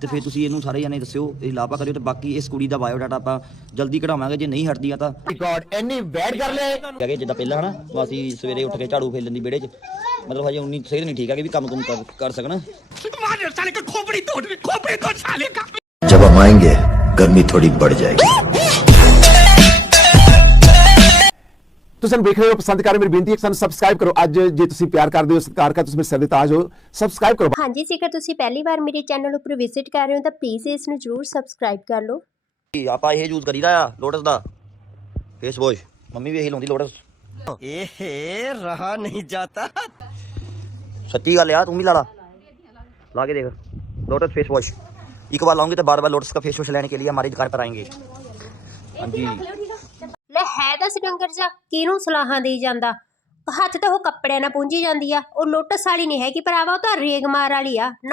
ਤੇ ਫਿਰ ਤੁਸੀਂ ਇਹਨੂੰ ਸਾਰੇ ਜਾਣੇ ਦੱਸਿਓ ਇਹ ਲਾਪਾ ਕਰਿਓ ਤੇ ਬਾਕੀ ਇਸ ਕੁੜੀ ਦਾ ਬਾਇਓ ਡਾਟਾ ਆਪਾਂ ਜਲਦੀ ਕਢਾਵਾਂਗੇ ਜੇ ਨਹੀਂ ਹਟਦੀਆਂ ਤਾਂ। oh ਰਿਕਾਰਡ ਇੰਨੀ ਬੈਡ ਕਰ ਲਿਆ ਕਹੇ ਜਿੱਦਾਂ ਪਹਿਲਾਂ ਹਨਾ ਵਾਸੀ ਸਵੇਰੇ ਉੱਠ ਕੇ ਝਾੜੂ ਫੇਲਣ ਦੀ ਵਿੜੇ 'ਚ। ਮਤਲਬ ਹਜੇ ਉਨੀ ਸਿਹਤ ਨਹੀਂ ਠੀਕ ਹੈ ਕਿ ਵੀ ਕੰਮ ਕੰਮ ਕਰ ਸਕਣ। ਮਾਰੇ ਸਾਲੇ ਕੋ ਖੋਪੜੀ ਤੋੜ ਖੋਪੜੀ ਤੋੜ ਸਾਲੇ ਕਾ ਜਬ ਆਏਗੇ ਗਰਮੀ ਥੋੜੀ ਵੱਧ ਜਾਏਗੀ। ਤੁਸੀਂ ਸਾਨੂੰ ਵੇਖ ਰਹੇ ਹੋ ਪਸੰਦ ਕਰ ਰਹੇ ਹੋ, ਮੇਰੀ ਬੇਨਤੀ ਹੈ ਕਿ ਸਾਨੂੰ ਸਬਸਕ੍ਰਾਈਬ ਕਰੋ ਅੱਜ ਜੇ ਤੁਸੀਂ ਪਿਆਰ ਕਰਦੇ ਹੋ ਸਤਿਕਾਰ ਕਰਦੇ ਹੋ ਤੁਸੀਂ ਮੇਰੇ ਸਿਰ ਦੇ ਤਾਜ ਹੋ ਸਬਸਕ੍ਰਾਈਬ ਕਰੋ ਹਾਂਜੀ ਜੇਕਰ ਤੁਸੀਂ ਪਹਿਲੀ ਵਾਰ ਮੇਰੇ ਚੈਨਲ ਉੱਪਰ ਵਿਜ਼ਿਟ ਕਰ ਰਹੇ ਹੋ ਤਾਂ ਪਲੀਜ਼ ਇਸ ਨੂੰ ਜਰੂਰ ਸਬਸਕ੍ਰਾਈਬ ਕਰ ਲਓ ਕੀ ਆਪਾਂ ਇਹ ਯੂਜ਼ ਕਰੀਦਾ ਆ ਲੋਟਸ ਦਾ ਫੇਸ ਵਾਸ਼ ਮੰਮੀ ਵੀ ਇਹੀ ਲਾਉਂਦੀ ਲੋਟਸ एहे रहा नहीं जाता ਸੱਚੀ ਗੱਲ ਆ ਤੂੰ ਵੀ ਲਾ ਲਾ ला के देख लोटस फेस वॉश एक बार लाऊंगे तो बार बार लोटस का फेस वॉश लेने के लिए हमारी दुकान पर आएंगे हाँ जी ਲੈ ਤਾਂ ਡੰਗਰ ਜਾ ਕਿਹਨੂੰ ਸਲਾਹਾਂ ਦੇਈ ਜਾਂਦਾ? ਹੱਥ ਤਾਂ ਉਹ ਕੱਪੜਿਆਂ ਨਾਲ ਪੂੰਝੀ ਜਾਂਦੀ ਆ ਉਹ ਲੋਟਸ ਵਾਲੀ ਨਹੀਂ ਹੈਗੀ ਭਰਾਵਾ ਉਹ ਤਾਂ ਰੇਗਮਾਰ ਵਾਲੀ ਆ।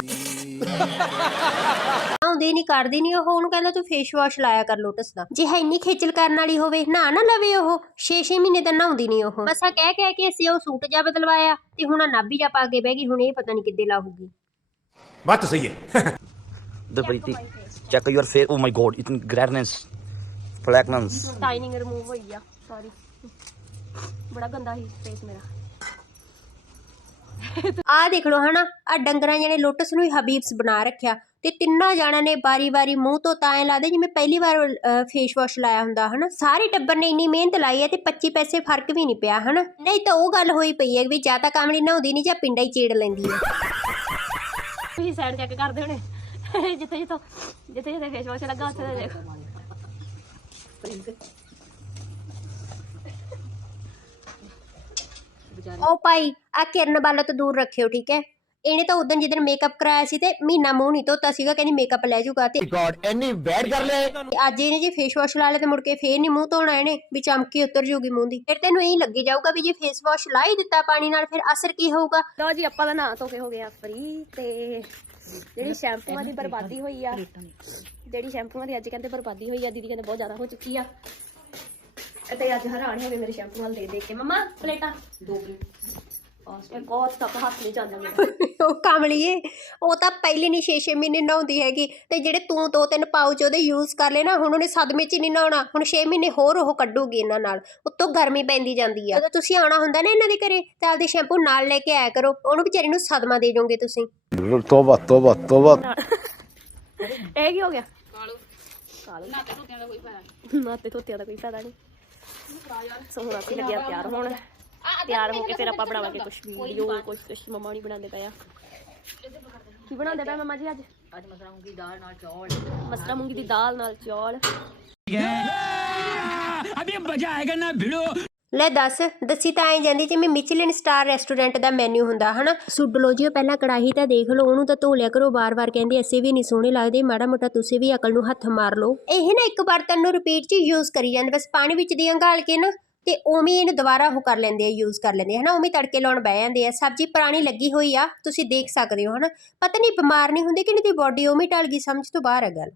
ਆਉਂਦੀ ਨਹੀਂ ਕਰਦੀ ਨਹੀਂ ਉਹ ਉਹਨੂੰ ਕਹਿੰਦਾ ਤੂੰ ਫੇਸ ਵਾਸ਼ ਲਾਇਆ ਕਰ ਲੋਟਸ ਦਾ। ਜੇ ਹੈ ਇੰਨੀ ਖੇਚਲ ਕਰਨ ਵਾਲੀ ਹੋਵੇ ਨਾ ਨਾ ਲਵੇ ਉਹ 6-6 ਮਹੀਨੇ ਤਾਂ ਨਹਾਉਂਦੀ ਨਹੀਂ ਉਹ। ਮਸਾ ਕਹਿ ਕਹਿ ਕੇ ਅਸੀਂ ਉਹ ਸੂਟ ਜਾ ਬਦਲਵਾਇਆ ਤੇ ਹੁਣ ਨਾਭੀ ਜਾ ਪਾ ਕੇ ਬਹਿ ਗਈ ਹੁਣ ਇਹ ਪਤਾ ਨਹੀਂ ਕਿੱਦੇ ਲਾਹੂਗੀ। ਬਾਤ ਸਹੀ ਹੈ। pretty check your face oh my god it's gradness blackness tanning remove ਹੋਈ ਆ। ਸੌਰੀ ਬੜਾ ਗੰਦਾ ਸੀ ਫੇਸ ਮੇਰਾ। ਆ ਦੇਖ ਲਓ ਹਨਾ ਆ ਡੰਗਰਾਂ ਜਿਹਨੇ ਲੋਟਸ ਨੂੰ ਹੀ ਹਬੀਬਸ ਬਣਾ ਰੱਖਿਆ ਤੇ ਤਿੰਨਾਂ ਜਾਣਾਂ ਨੇ ਬਾਰੀ-ਬਾਰੀ ਮੂੰਹ ਤੋਂ ਤਾਂ ਐ ਲਾਦੇ ਜਿਵੇਂ ਪਹਿਲੀ ਵਾਰ ਫੇਸ ਵਾਸ਼ ਲਾਇਆ ਹੁੰਦਾ ਹਨਾ। ਸਾਰੇ ਟੱਬਰ ਨੇ ਇੰਨੀ ਮਿਹਨਤ ਲਾਈ ਹੈ ਤੇ 25 ਪੈਸੇ ਫ਼ਰਕ ਵੀ ਨਹੀਂ ਪਿਆ ਹਨਾ। ਨਹੀਂ ਤਾਂ ਉਹ ਗੱਲ ਹੋਈ ਪਈ ਹੈ ਵੀ ਜਾਂ ਤਾਂ ਕਾਮੜੀ ਨਹਾਉਂਦੀ ਨਹੀਂ ਜਾਂ ਪਿੰਡਾ ਹੀ ਚੇੜ ਲੈਂਦੀ ਹੈ। ਤੁਸੀਂ ਸਾਈਡ ਚੈੱਕ ਕਰਦੇ ਹੋਣੇ। ਜਿੱਥੇ ਜਿੱਥੋਂ ਜਿੱਥੇ ਜਿੱਥੇ ਫੇਸ ਵਾਸ਼ ਲੱਗਾ ਉੱਥੇ ਤੇ ਦੇਖੋ ਉਹ ਭਾਈ ਆ ਕਿਰਨ ਵਾਲਾ ਤੋਂ ਦੂਰ ਰੱਖਿਓ ਠੀਕ ਹੈ? ਇਹਨੇ ਤਾਂ ਉਦੋਂ ਜਿੱਦਣ ਮੇਕਅਪ ਕਰਾਇਆ ਸੀ ਤੇ ਮਹੀਨਾ ਮੂੰਹ ਨਹੀਂ ਧੋਤਾ ਸੀਗਾ ਕਹਿੰਦੀ ਮੇਕਅਪ ਲੈ ਜਾਊਗਾ ਤੇ ਗॉड ਇੰਨੀ ਬੈਡ ਕਰ ਲੈ ਅੱਜ ਇਹਨੇ ਜੇ ਫੇਸ ਵਾਸ਼ ਲਾ ਲਿਆ ਤੇ ਮੁੜ ਕੇ ਫੇਰ ਨਹੀਂ ਮੂੰਹ ਧੋਣਾ ਇਹਨੇ ਵੀ ਚਮਕੀ ਉਤਰ ਜਾਊਗੀ ਮੂੰਹ ਦੀ। ਫਿਰ ਤੈਨੂੰ ਇਹੀ ਲੱਗੀ ਜਾਊਗਾ ਵੀ ਜੇ ਫੇਸ ਵਾਸ਼ ਲਾ ਹੀ ਦਿੱਤਾ ਪਾਣੀ ਨਾਲ ਫਿਰ ਅਸਰ ਕੀ ਹੋਊਗਾ? ਲਓ ਜੀ ਆਪਾਂ ਦਾ ਨਾਂ ਧੋ ਕੇ ਹੋ ਗਿਆ ਫਰੀ ਤੇ ਜਿਹੜੀ ਸ਼ੈਂਪੂਆਂ ਦੀ ਬਰਬਾਦੀ ਹੋਈ ਆ ਜਿਹੜੀ ਸ਼ੈਂਪੂਆਂ ਦੀ ਅੱਜ ਕਹਿੰਦੇ ਬਰਬਾਦੀ ਹੋਈ ਆ ਦੀਦੀ ਕਹਿੰਦੇ ਬਹੁਤ ਜ਼ਿਆਦਾ ਹੋ ਚੁੱਕੀ ਆ। ਤੇ ਅੱਜ ਹੈਰਾਨ ਹੋ ਗਏ ਮੇਰੇ ਸ਼ੈਂਪੂ ਵੱਲ ਦੇ ਦੇਖ ਕੇ। ਮਮਾ ਪਲੇਟਾਂ। ਦੋ ਪਲੇਟ। ਇਹ ਬਹੁਤ ਤੱਕ ਹੱਥ ਨਹੀਂ ਜਾਂਦਾ ਮੇਰਾ ਉਹ ਕਾਮਲੀਏ ਉਹ ਤਾਂ ਪਹਿਲੇ ਨਹੀਂ 6-6 ਮਹੀਨੇ ਨਹਾਉਂਦੀ ਹੈਗੀ। ਤੇ ਜਿਹੜੇ ਤੂੰ ਦੋ ਤਿੰਨ ਪਾਊਚ ਉਹਦੇ ਯੂਜ਼ ਕਰ ਲੈ ਨਾ ਹੁਣ ਉਹਨੇ ਸਦਮੇ 'ਚ ਨਹੀਂ ਨਹਾਉਣਾ। ਹੁਣ 6 ਮਹੀਨੇ ਹੋਰ ਉਹ ਕੱਢੂਗੀ ਇਹਨਾਂ ਨਾਲ। ਉੱਤੋਂ ਗਰਮੀ ਪੈਂਦੀ ਜਾਂਦੀ ਆ। ਜਦੋਂ ਤੁਸੀਂ ਆਉਣਾ ਹੁੰਦਾ ਨਾ ਇਹਨਾਂ ਦੇ ਘਰੇ ਤਾਂ ਆਪਦੇ ਸ਼ੈਂਪੂ ਨਾਲ ਲੈ ਕੇ ਆਇਆ ਕਰੋ। ਉਹਨੂੰ ਵਿਚਾਰੀ ਨੂੰ ਸਦਮਾ ਦੇ ਜਾਓਗੇ ਤੁਸੀਂ। ਤੋਬਾ ਤੋਬਾ ਤੋਬਾ ਇਹ ਕੀ ਹੋ ਗਿਆ? ਕਾਲੂ। ਕਾਲੂ। ਨਾਤੇ ਧੋਤਿਆਂ ਦਾ ਕੋਈ ਫਾਇਦਾ ਨਹੀਂ। ਨਾਤੇ ਧੋਤਿਆਂ ਦਾ ਕੋਈ ਫਾਇਦਾ ਨਹੀਂ। ਸੋ ਹੁਣ ਅਸੀਂ ਲੱਗਿਆ ਤਿਆਰ ਹੋਣ। ਤਿਆਰ ਹੋ ਕੇ ਫਿਰ ਆਪਾਂ ਬਣਾਵਾਂਗੇ ਕੁਝ ਵੀਡੀਓ ਕੁਝ ਕੁਝ ਮਮਾ ਨਹੀਂ ਬਣਾਉਂਦੇ ਪਏ ਆ। ਕੀ ਬਣਾਉਂਦੇ ਪਏ ਮਮਾ ਜੀ ਅੱਜ? ਅੱਜ ਮਸਰਾ ਮੂੰਗੀ ਦੀ ਦਾਲ ਨਾਲ ਚੌਲ। ਮਸਰਾ ਮੂੰਗੀ ਦੀ ਦਾਲ ਨਾਲ ਚੌਲ। ਲੈ ਦੱਸ ਦੱਸੀ ਤਾਂ ਐਂ ਜਾਂਦੀ ਜਿਵੇਂ ਮਿਚਲਿਨ ਸਟਾਰ ਰੈਸਟੋਰੈਂਟ ਦਾ ਮੈਨੂ ਹੁੰਦਾ ਹਨਾ? ਸੁੱਡ ਲੋ ਜਿਓ ਪਹਿਲਾਂ ਕੜਾਹੀ ਤਾਂ ਦੇਖ ਲਓ ਉਹਨੂੰ ਤਾਂ ਧੋ ਲਿਆ ਕਰੋ ਬਾਰ-ਬਾਰ ਕਹਿੰਦੇ ਅਸੀਂ ਵੀ ਨਹੀਂ ਸੋਹਣੇ ਲੱਗਦੇ ਮਾੜਾ ਮੋਟਾ ਤੁਸੀਂ ਵੀ ਅਕਲ ਨੂੰ ਹੱਥ ਮਾਰ ਲਓ। ਇਹ ਨਾ ਇੱਕ ਬਰਤਨ ਨੂੰ ਰਿਪੀਟ 'ਚ ਯੂਜ਼ ਕਰੀ ਜਾਂਦੇ ਬਸ ਪਾਣੀ ਵਿੱਚ ਦੀ ਅੰਗਾਲ ਕੇ ਨਾ ਤੇ ਉਵੇਂ ਇਹਨੂੰ ਦੁਬਾਰਾ ਉਹ ਕਰ ਲੈਂਦੇ ਆ ਯੂਜ਼ ਕਰ ਲੈਂਦੇ ਹਨਾ? ਉਵੇਂ ਤੜਕੇ ਲਾਉਣ ਬਹਿ ਜਾਂਦੇ ਆ। ਸਬਜ਼ੀ ਪੁਰਾਣੀ ਲੱਗੀ ਹੋਈ ਆ ਤੁਸੀਂ ਦੇਖ ਸਕਦੇ ਹੋ ਹਨਾ? ਪਤਾ ਨਹੀਂ ਬਿਮਾਰ ਨਹੀਂ ਹੁੰਦੇ ਕਿ ਇਹਨਾਂ ਦੀ ਬਾਡੀ ਉਵੇਂ ਢਲ ਗਈ ਸਮਝ ਤੋਂ ਬਾਹਰ ਹੈ ਗੱਲ।